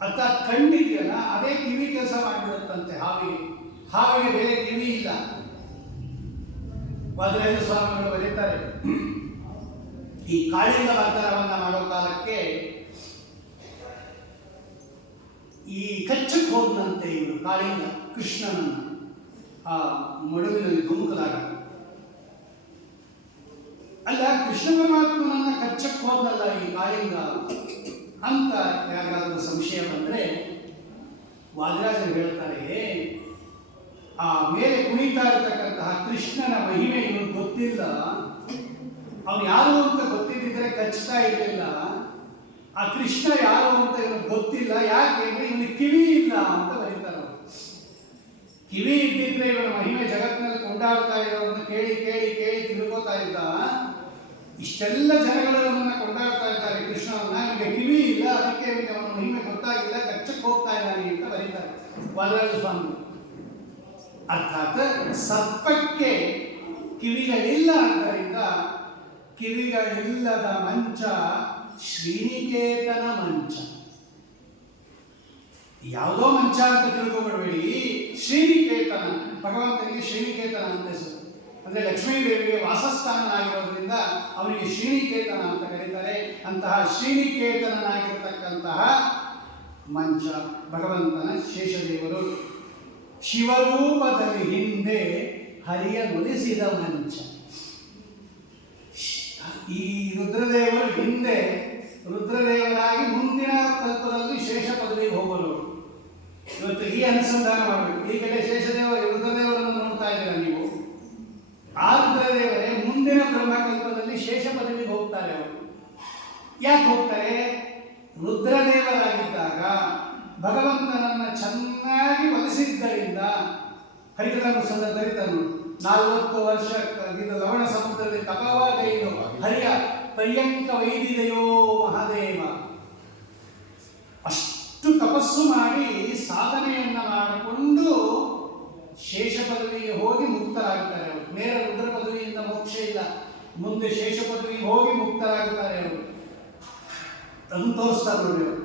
ಅರ್ಥಾತ್ ಕಣ್ಣಿದೆಯಲ್ಲ ಅದೇ ಕಿವಿ ಕೆಲಸ ಮಾಡಿಬಿಡುತ್ತಂತೆ ಹಾವಿಗೆ. ಹಾವಿಗೆ ಬೇರೆ ಕಿವಿ ಇಲ್ಲ. ವಾದಿರಾಜ ಸ್ವಾಮಿಗಳು ಬರೀತಾರೆ, ಈ ಕಾಳಿಂಗ ಮರ್ದನವನ್ನ ಮಾಡೋ ಕಾಲಕ್ಕೆ ಈ ಕಚ್ಚಕ್ಕೆ ಹೋದಂತೆ ಇವನು ಕಾಳಿಂಗ ಕೃಷ್ಣನನ್ನು ಆ ಮಡುವಿನಲ್ಲಿ ಧುಮುಕಲಾಗ. ಅಲ್ಲ, ಕೃಷ್ಣ ಪರಮಾತ್ಮನನ್ನ ಕಚ್ಚಕ್ಕೆ ಹೋದಲ್ಲ ಈ ಕಾಳಿಂಗ ಅಂತ ಯಾರಾದರೂ ಸಂಶಯ ಬಂದರೆ ವಾದಿರಾಜರು ಹೇಳ್ತಾರೆ, ಆ ಮೇಲೆ ಕುಣಿತಾ ಇರತಕ್ಕಂತಹ ಕೃಷ್ಣನ ಮಹಿಮೆ ಇವನು ಗೊತ್ತಿಲ್ಲ, ಅವನು ಯಾರು ಅಂತ ಗೊತ್ತಿದ್ದರೆ ಕಚ್ಚುತ್ತಾ ಇರಲಿಲ್ಲ. ಆ ಕೃಷ್ಣ ಯಾರು ಅಂತ ಇವನು ಗೊತ್ತಿಲ್ಲ, ಯಾಕೆ ಅಂದ್ರೆ ಇವನಿಗೆ ಕಿವಿ ಇಲ್ಲ ಅಂತ ಬರೀತಾರೆ. ಕಿವಿ ಇದ್ದಿದ್ರೆ ಇವನ ಮಹಿಮೆ ಜಗತ್ತಿನಲ್ಲಿ ಕೊಂಡಾಡ್ತಾ ಇರೋದನ್ನು ಕೇಳಿ ಕೇಳಿ ಕೇಳಿ ತಿಳ್ಕೋತಾ ಇದ್ದ. ಇಷ್ಟೆಲ್ಲ ಜನಗಳು ಅವನನ್ನ ಕೊಂಡಾಡ್ತಾ ಇದ್ದಾರೆ ಕೃಷ್ಣವನ್ನ, ಇವನಿಗೆ ಕಿವಿ ಇಲ್ಲ, ಅದಕ್ಕೆ ಇವನಿಗೆ ಅವನ ಮಹಿಮೆ ಗೊತ್ತಾಗಿಲ್ಲ, ಕಚ್ಚಕ್ಕೆ ಹೋಗ್ತಾ ಇದ್ದಾನೆ ಅಂತ ಬರೀತಾರೆ ವಾದಿರಾಜ ಸ್ವಾಮಿ. ಅರ್ಥಾತ್ ಸರ್ಪಕ್ಕೆ ಕಿವಿಗಳಿಲ್ಲ ಆದ್ದರಿಂದ ಕಿವಿಗಳಿಲ್ಲದ ಮಂಚ ಶ್ರೀನಿಕೇತನ ಮಂಚ. ಯಾವುದೋ ಮಂಚ ಅಂತ ತಿಳ್ಕೊಬೇಡಬೇಡಿ, ಶ್ರೀನಿಕೇತನ, ಭಗವಂತನಿಗೆ ಶ್ರೀನಿಕೇತನ ಅಂತ ಹೆಸರು. ಅಂದರೆ ಲಕ್ಷ್ಮೀದೇವಿಗೆ ವಾಸಸ್ಥಾನ ಆಗಿರೋದ್ರಿಂದ ಅವನಿಗೆ ಶ್ರೀನಿಕೇತನ ಅಂತ ಕರೀತಾರೆ. ಅಂತಹ ಶ್ರೀನಿಕೇತನಾಗಿರತಕ್ಕಂತಹ ಮಂಚ ಭಗವಂತನ ಶೇಷದೇವರು. ಶಿವರೂಪದಲ್ಲಿ ಹಿಂದೆ ಹರಿಯ ನುಡಿಸಿದ ಮಂಚ. ಈ ರುದ್ರದೇವರು ಹಿಂದೆ ರುದ್ರದೇವರಾಗಿ ಮುಂದಿನ ಕಲ್ಪದಲ್ಲಿ ಶೇಷ ಪದವಿಗೆ ಹೋಗಲು. ಇವತ್ತು ಈ ಅನುಸಂಧಾನ ಮಾಡಬೇಕು. ಈ ಕಡೆ ಶೇಷದೇವ ರುದ್ರದೇವರನ್ನು ನೋಡ್ತಾ ಇದ್ದೀರ ನೀವು. ಆ ರುದ್ರದೇವರೇ ಮುಂದಿನ ಬ್ರಹ್ಮಕಲ್ಪದಲ್ಲಿ ಶೇಷ ಪದವಿಗೆ ಹೋಗ್ತಾರೆ. ಅವರು ಯಾಕೆ ಹೋಗ್ತಾರೆ? ರುದ್ರದೇವರಾಗಿದ್ದಾಗ ಭಗವಂತನನ್ನ ಚೆನ್ನಾಗಿ ಒಲಿಸಿದ್ದರಿಂದ ಹರಿಕಥಾ ಸಂದರ್ಭದಲ್ಲಿ ತನ್ನು 40 ವರ್ಷ ಲವಣ ಸಮುದ್ರದಲ್ಲಿ ತಪವಾಗೈದು ಹರಿಯ ಪರ್ಯಂಕ ವೈದಿದೆಯೋ ಮಹಾದೇವ. ಅಷ್ಟು ತಪಸ್ಸು ಮಾಡಿ ಸಾಧನೆಯನ್ನ ಮಾಡಿಕೊಂಡು ಶೇಷ ಪದವಿಗೆ ಹೋಗಿ ಮುಕ್ತರಾಗುತ್ತಾರೆ ಅವರು. ನೇರ ರುದ್ರ ಪದವಿಯಿಂದ ಮೋಕ್ಷ ಇಲ್ಲ, ಮುಂದೆ ಶೇಷ ಪದವಿಗೆ ಹೋಗಿ ಮುಕ್ತರಾಗುತ್ತಾರೆ ಅವರು. ಅದನ್ನು ತೋರಿಸ್ತಾರೆ ನೋಡಿ. ಅವರು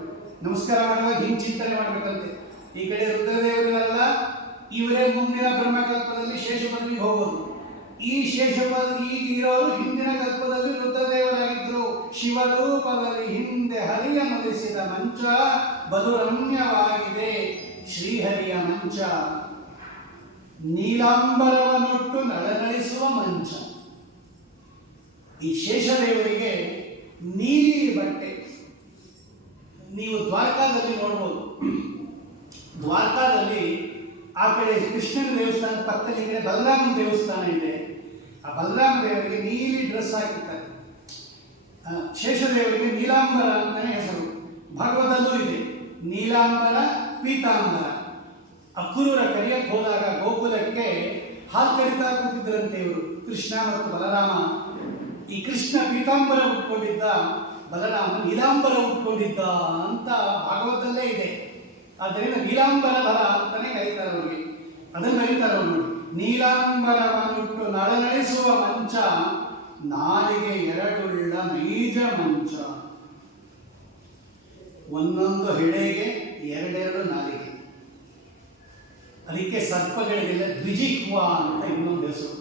ನಮಸ್ಕಾರ ಮಾಡುವಾಗ ಹಿಂಗೆ ಚಿಂತನೆ ಮಾಡಬೇಕಂತೆ. ಈ ಕಡೆ ರುದ್ರದೇವರಲ್ಲ, ಇವರೇ ಮುಂದಿನ ಬ್ರಹ್ಮಕಲ್ಪದಲ್ಲಿ ಶೇಷ ಪದವಿಗೆ ಹೋಗೋದು. ಈ ಶೇಷ ಪದವಿ ಈಗಿರೋರು ಹಿಂದಿನ ಕಲ್ಪದಲ್ಲಿ ರುದ್ರದೇವರಾಗಿದ್ದರು. ಶಿವರೂಪದಲ್ಲಿ ಹಿಂದೆ ಹರಿಯ ನುಡಿಸಿದ ಮಂಚ ಬಲು ರಮ್ಯವಾಗಿದೆ ಶ್ರೀಹರಿಯ ಮಂಚ. ನೀಲಾಂಬರವನ್ನುಟ್ಟು ನಳನಳಿಸುವ ಮಂಚ. ಈ ಶೇಷದೇವರಿಗೆ ನೀಲಿ ಬಟ್ಟೆ ನೀವು ದ್ವಾರಕಾದಲ್ಲಿ ನೋಡ್ಬೋದು. ದ್ವಾರಕಾದಲ್ಲಿ ಆ ಕಡೆ ಕೃಷ್ಣನ ದೇವಸ್ಥಾನ ಪಕ್ಕದಲ್ಲಿ ಈ ಕಡೆ ಬಲರಾಮನ ದೇವಸ್ಥಾನ ಇದೆ. ಆ ಬಲರಾಮ ದೇವರಿಗೆ ನೀಲಿ ಡ್ರೆಸ್ ಹಾಕಿರ್ತಾರೆ. ಶೇಷದೇವರಿಗೆ ನೀಲಾಂಬರ ಅಂತಾನೆ ಹೆಸರು. ಭಾಗವತಲ್ಲೂ ಇದೆ ನೀಲಾಂಬರ ಪೀತಾಂಬರ. ಅಕ್ರೂರ ಕರಿಯಕ್ಕೆ ಹೋದಾಗ ಗೋಕುಲಕ್ಕೆ ಹಾಲು ಕರಿತಾ ಕೂತಿದ್ದರಂತೆ ಇವರು, ಕೃಷ್ಣ ಮತ್ತು ಬಲರಾಮ. ಈ ಕೃಷ್ಣ ಪೀತಾಂಬರ ಉಟ್ಕೊಂಡಿದ್ದ, ಬಲರಾಮ ನೀಲಾಂಬರ ಉಟ್ಕೊಂಡಿದ್ದ ಅಂತ ಭಾಗವತದಲ್ಲೇ ಇದೆ. ಆದ್ದರಿಂದ ನೀಲಾಂಬರಧರ ಅಂತಾನೆ ಕರೀತಾರೆ ಅವರಿಗೆ. ಅದನ್ನು ಕರೀತಾರೆ ಅವರು. ನೀಲಾಂಬರವನ್ನುಟ್ಟು ನಳನಳಿಸುವ ಮಂಚ, ನಾಲಿಗೆ ಎರಡುಳ್ಳ ನೈಜ ಮಂಚ. ಒಂದೊಂದು ಹೆಡೆಗೆ ಎರಡೆರಡು ನಾಲಿಗೆ. ಅದಕ್ಕೆ ಸರ್ಪಗಳಿಗೆಲ್ಲ ದ್ವಿಜಿಹ್ವ ಅಂತ ಇನ್ನೊಂದು ಹೆಸರು.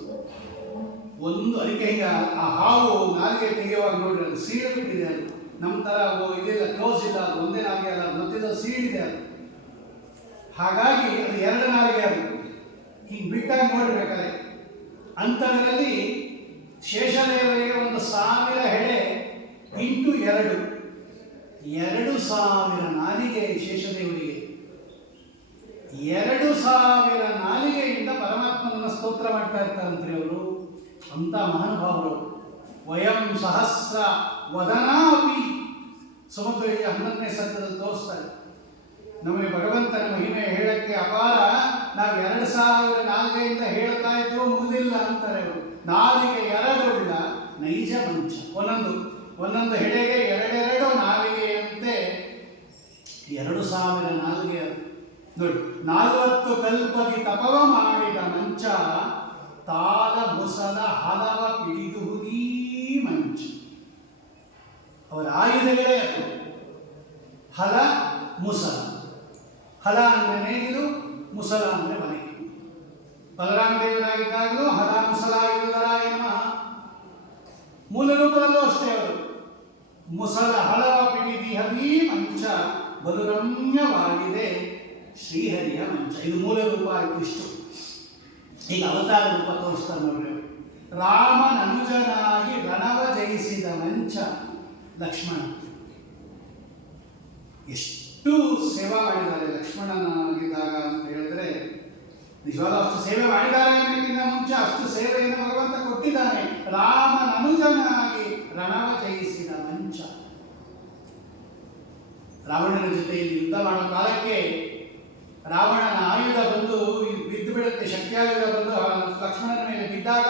ಒಂದು ಅದಕ್ಕೆ ಹಿಂಗೆ ಆ ಹಾವು ನಾಲಿಗೆ ತೆಗೆಯುವಾಗ ನೋಡ್ರಿ, ಅದು ಸೀಳು ಬಿಟ್ಟಿದೆ. ಅದು ನಮ್ಮ ಥರ ಇದೆಲ್ಲ ಕ್ಲೋಸ್ ಇಲ್ಲ, ಅದು ಒಂದೇ ನಾಲಿಗೆ ಅಲ್ಲ, ಮತ್ತಿದ ಸೀಳಿದೆ ಅದು. ಹಾಗಾಗಿ ಅದು ಎರಡು ನಾಲಿಗೆ ಅದು ಹಿಂಗೆ ಬಿಟ್ಟಾಗ ನೋಡ್ಬೇಕಾದ್ರೆ. ಅಂಥದ್ರಲ್ಲಿ ಶೇಷದೇವರಿಗೆ 1,000 ಹೆಡೆ ಇಂಟು 2 2,000 ನಾಲಿಗೆ ಶೇಷದೇವರಿಗೆ. 2,000 ನಾಲಿಗೆಯಿಂದ ಪರಮಾತ್ಮನನ್ನು ಸ್ತೋತ್ರ ಮಾಡ್ತಾ ಇರ್ತಾರಂತ್ರಿ ಅವರು. ಅಂತ ಮಹಾನುಭಾವರು. ವಯಂ ಸಹಸ್ರ ವದನಾಪಿ ಸುಮಧ್ವರಿಗೆ 11ನೇ ಸರ್ಗದಲ್ಲಿ ತೋರಿಸ್ತಾರೆ. ನಮಗೆ ಭಗವಂತನ ಮಹಿಮೆ ಹೇಳಕ್ಕೆ ಅಪಾರ. ನಾವು 2,000 ನಾಲಿಗೆಯಿಂದ ಹೇಳ್ತಾ ಇದ್ರು ಮುಗಿದಿಲ್ಲ ಅಂತಾರೆ ಅವರು. ನಾಲಿಗೆ 2 ನೈಜ ಮಂಚ. ಒಂದೊಂದು ಹೆಡೆಗೆ 2 ನಾಲಿಗೆಯಂತೆ 2,000 ನಾಲಿಗೆ ನೋಡಿ. 40 ಕಲ್ಪದಿ ತಪವ ಮಾಡಿದ ಮಂಚ, ತಾಲ ಮುಸಲ ಹಲವ ಪಿಡಿದುವುದೀ ಮಂಚ. ಅವರ ಆಯುಧಗಳೇ ಅದು. ಹಲ ಮುಸಲ. ಹಲ ಅಂದರೆ ನೇಗಿಲು, ಮುಸಲ ಅಂದರೆ ಮನೆಗೆ. ಬಲರಾಮದೇವರಾಗಿದ್ದಾಗಲೂ ಹಲ ಮುಸಲ ಆಯುಧರಾಯ ನಮಃ. ಮೂಲ ರೂಪದಲ್ಲೂ ಅಷ್ಟೇ ಅವರು. ಮುಸಲ ಹಲವ ಪಿಡಿದಿಹದೀ ಮಂಚ, ಬಲು ರಮ್ಯವಾಗಿದೆ ಶ್ರೀಹರಿಯ ಮಂಚ. ಇದು ಮೂಲ ರೂಪ ಆಯಿತು. ಇಷ್ಟು ಈಗ ಅವತಾರ ರೂಪ ತೋರಿಸ್ತಾರೆ ನೋಡ್ರಿ. ರಾಮನ ಅನುಜನಾಗಿ ರಣವ ಜಯಿಸಿದ ಮಂಚ ಲಕ್ಷ್ಮಣ. ಎಷ್ಟು ಸೇವಾ ಮಾಡಿದ್ದಾರೆ ಲಕ್ಷ್ಮಣನಾಗಿದ್ದಾಗ ಅಂತ ಹೇಳಿದ್ರೆ, ನಿಜವಾದ ಅಷ್ಟು ಸೇವೆ ಮಾಡಿದ್ದಾರೆ ಅನ್ನೋಕ್ಕಿಂತ ಮುಂಚೆ ಅಷ್ಟು ಸೇವೆಯನ್ನು ಭಗವಂತ ಕೊಟ್ಟಿದ್ದಾನೆ. ರಾಮನ ಅನುಜನಾಗಿ ರಣವ ಜಯಿಸಿದ ಮಂಚ. ರಾವಣನ ಜೊತೆಯಲ್ಲಿ ಯುದ್ಧ ಮಾಡೋ ಕಾಲಕ್ಕೆ ರಾವಣನ ಆಯುಧ ಬಂದು ಬಿದ್ದು ಬಿಡುತ್ತೆ. ಶಕ್ತಿಯಾಯುಧ ಬಂದು ಲಕ್ಷ್ಮಣನ ಮೇಲೆ ಬಿದ್ದಾಗ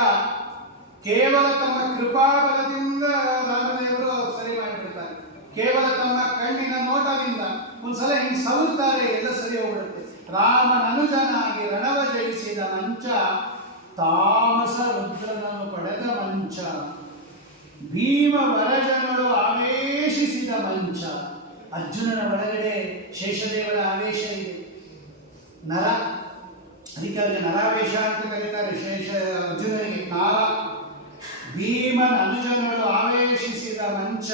ಕೇವಲ ತಮ್ಮ ಕೃಪಾಬಲದಿಂದ ರಾಮದೇವರು ಸರಿ ಮಾಡಿಬಿಡ್ತಾರೆ. ಕೇವಲ ತಮ್ಮ ಕಣ್ಣಿನ ನೋಟದಿಂದ ಒಂದ್ಸಲ ಹಿಂಗೆ ಸವರುತ್ತಾರೆ, ಎಲ್ಲ ಸರಿ ಹೋಗ್ಬಿಡುತ್ತೆ. ರಾಮನ ಅನುಜನಾಗಿ ರಣವ ಜಯಿಸಿದ ಮಂಚ, ತಾಮಸ ರುದ್ರನನ್ನು ಪಡೆದ ಮಂಚ, ಭೀಮ ವರಜನರು ಆವೇಶಿಸಿದ ಮಂಚ. ಅರ್ಜುನನ ಒಳಗಡೆ ಶೇಷದೇವರ ಆವೇಶ ಇದೆ. ನರ, ಅದಕ್ಕೆ ಅವರಿಗೆ ನರಾವೇಶ ಅಂತ ಕರೀತಾರೆ. ಅರ್ಜುನನಿಗೆ ಕಾಲ. ಭೀಮನ ಅನುಜನಗಳು ಆವೇಶಿಸಿದ ಮಂಚ,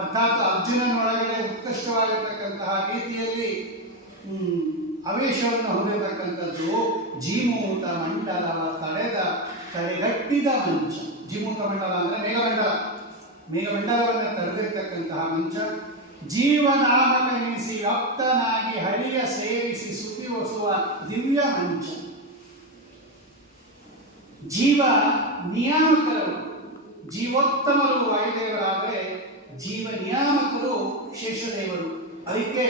ಅರ್ಥಾತ್ ಅರ್ಜುನನ ಒಳಗಡೆ ಉತ್ಕೃಷ್ಟವಾಗಿರ್ತಕ್ಕಂತಹ ರೀತಿಯಲ್ಲಿ ಆವೇಶವನ್ನು ಹೊಂದಿರತಕ್ಕಂಥದ್ದು. ಜೀಮೂತ ಮಂಡಲವ ತಡೆಗಟ್ಟಿದ ಮಂಚ. ಜೀಮೂತ ಮಂಡಲ ಅಂದರೆ ಮೇಘಮಂಡಲವನ್ನು ತಡೆದಿರ್ತಕ್ಕಂತಹ ಮಂಚ. ಜೀವನಾಮಕನಿಸಿ ವ್ಯಾಪ್ತನಾಗಿ ಹಳಿಯ ಸೇರಿಸಿ ಸುತಿವಸುವ ದಿವ್ಯ ಮಂಚ. ಜೀವ ನಿಯಾಮಕರು, ಜೀವೋತ್ತಮರು ವಾಯುದೇವರಾದರೆ ಜೀವ ನಿಯಾಮಕರು ಶೇಷದೇವರು. ಅದಕ್ಕೆ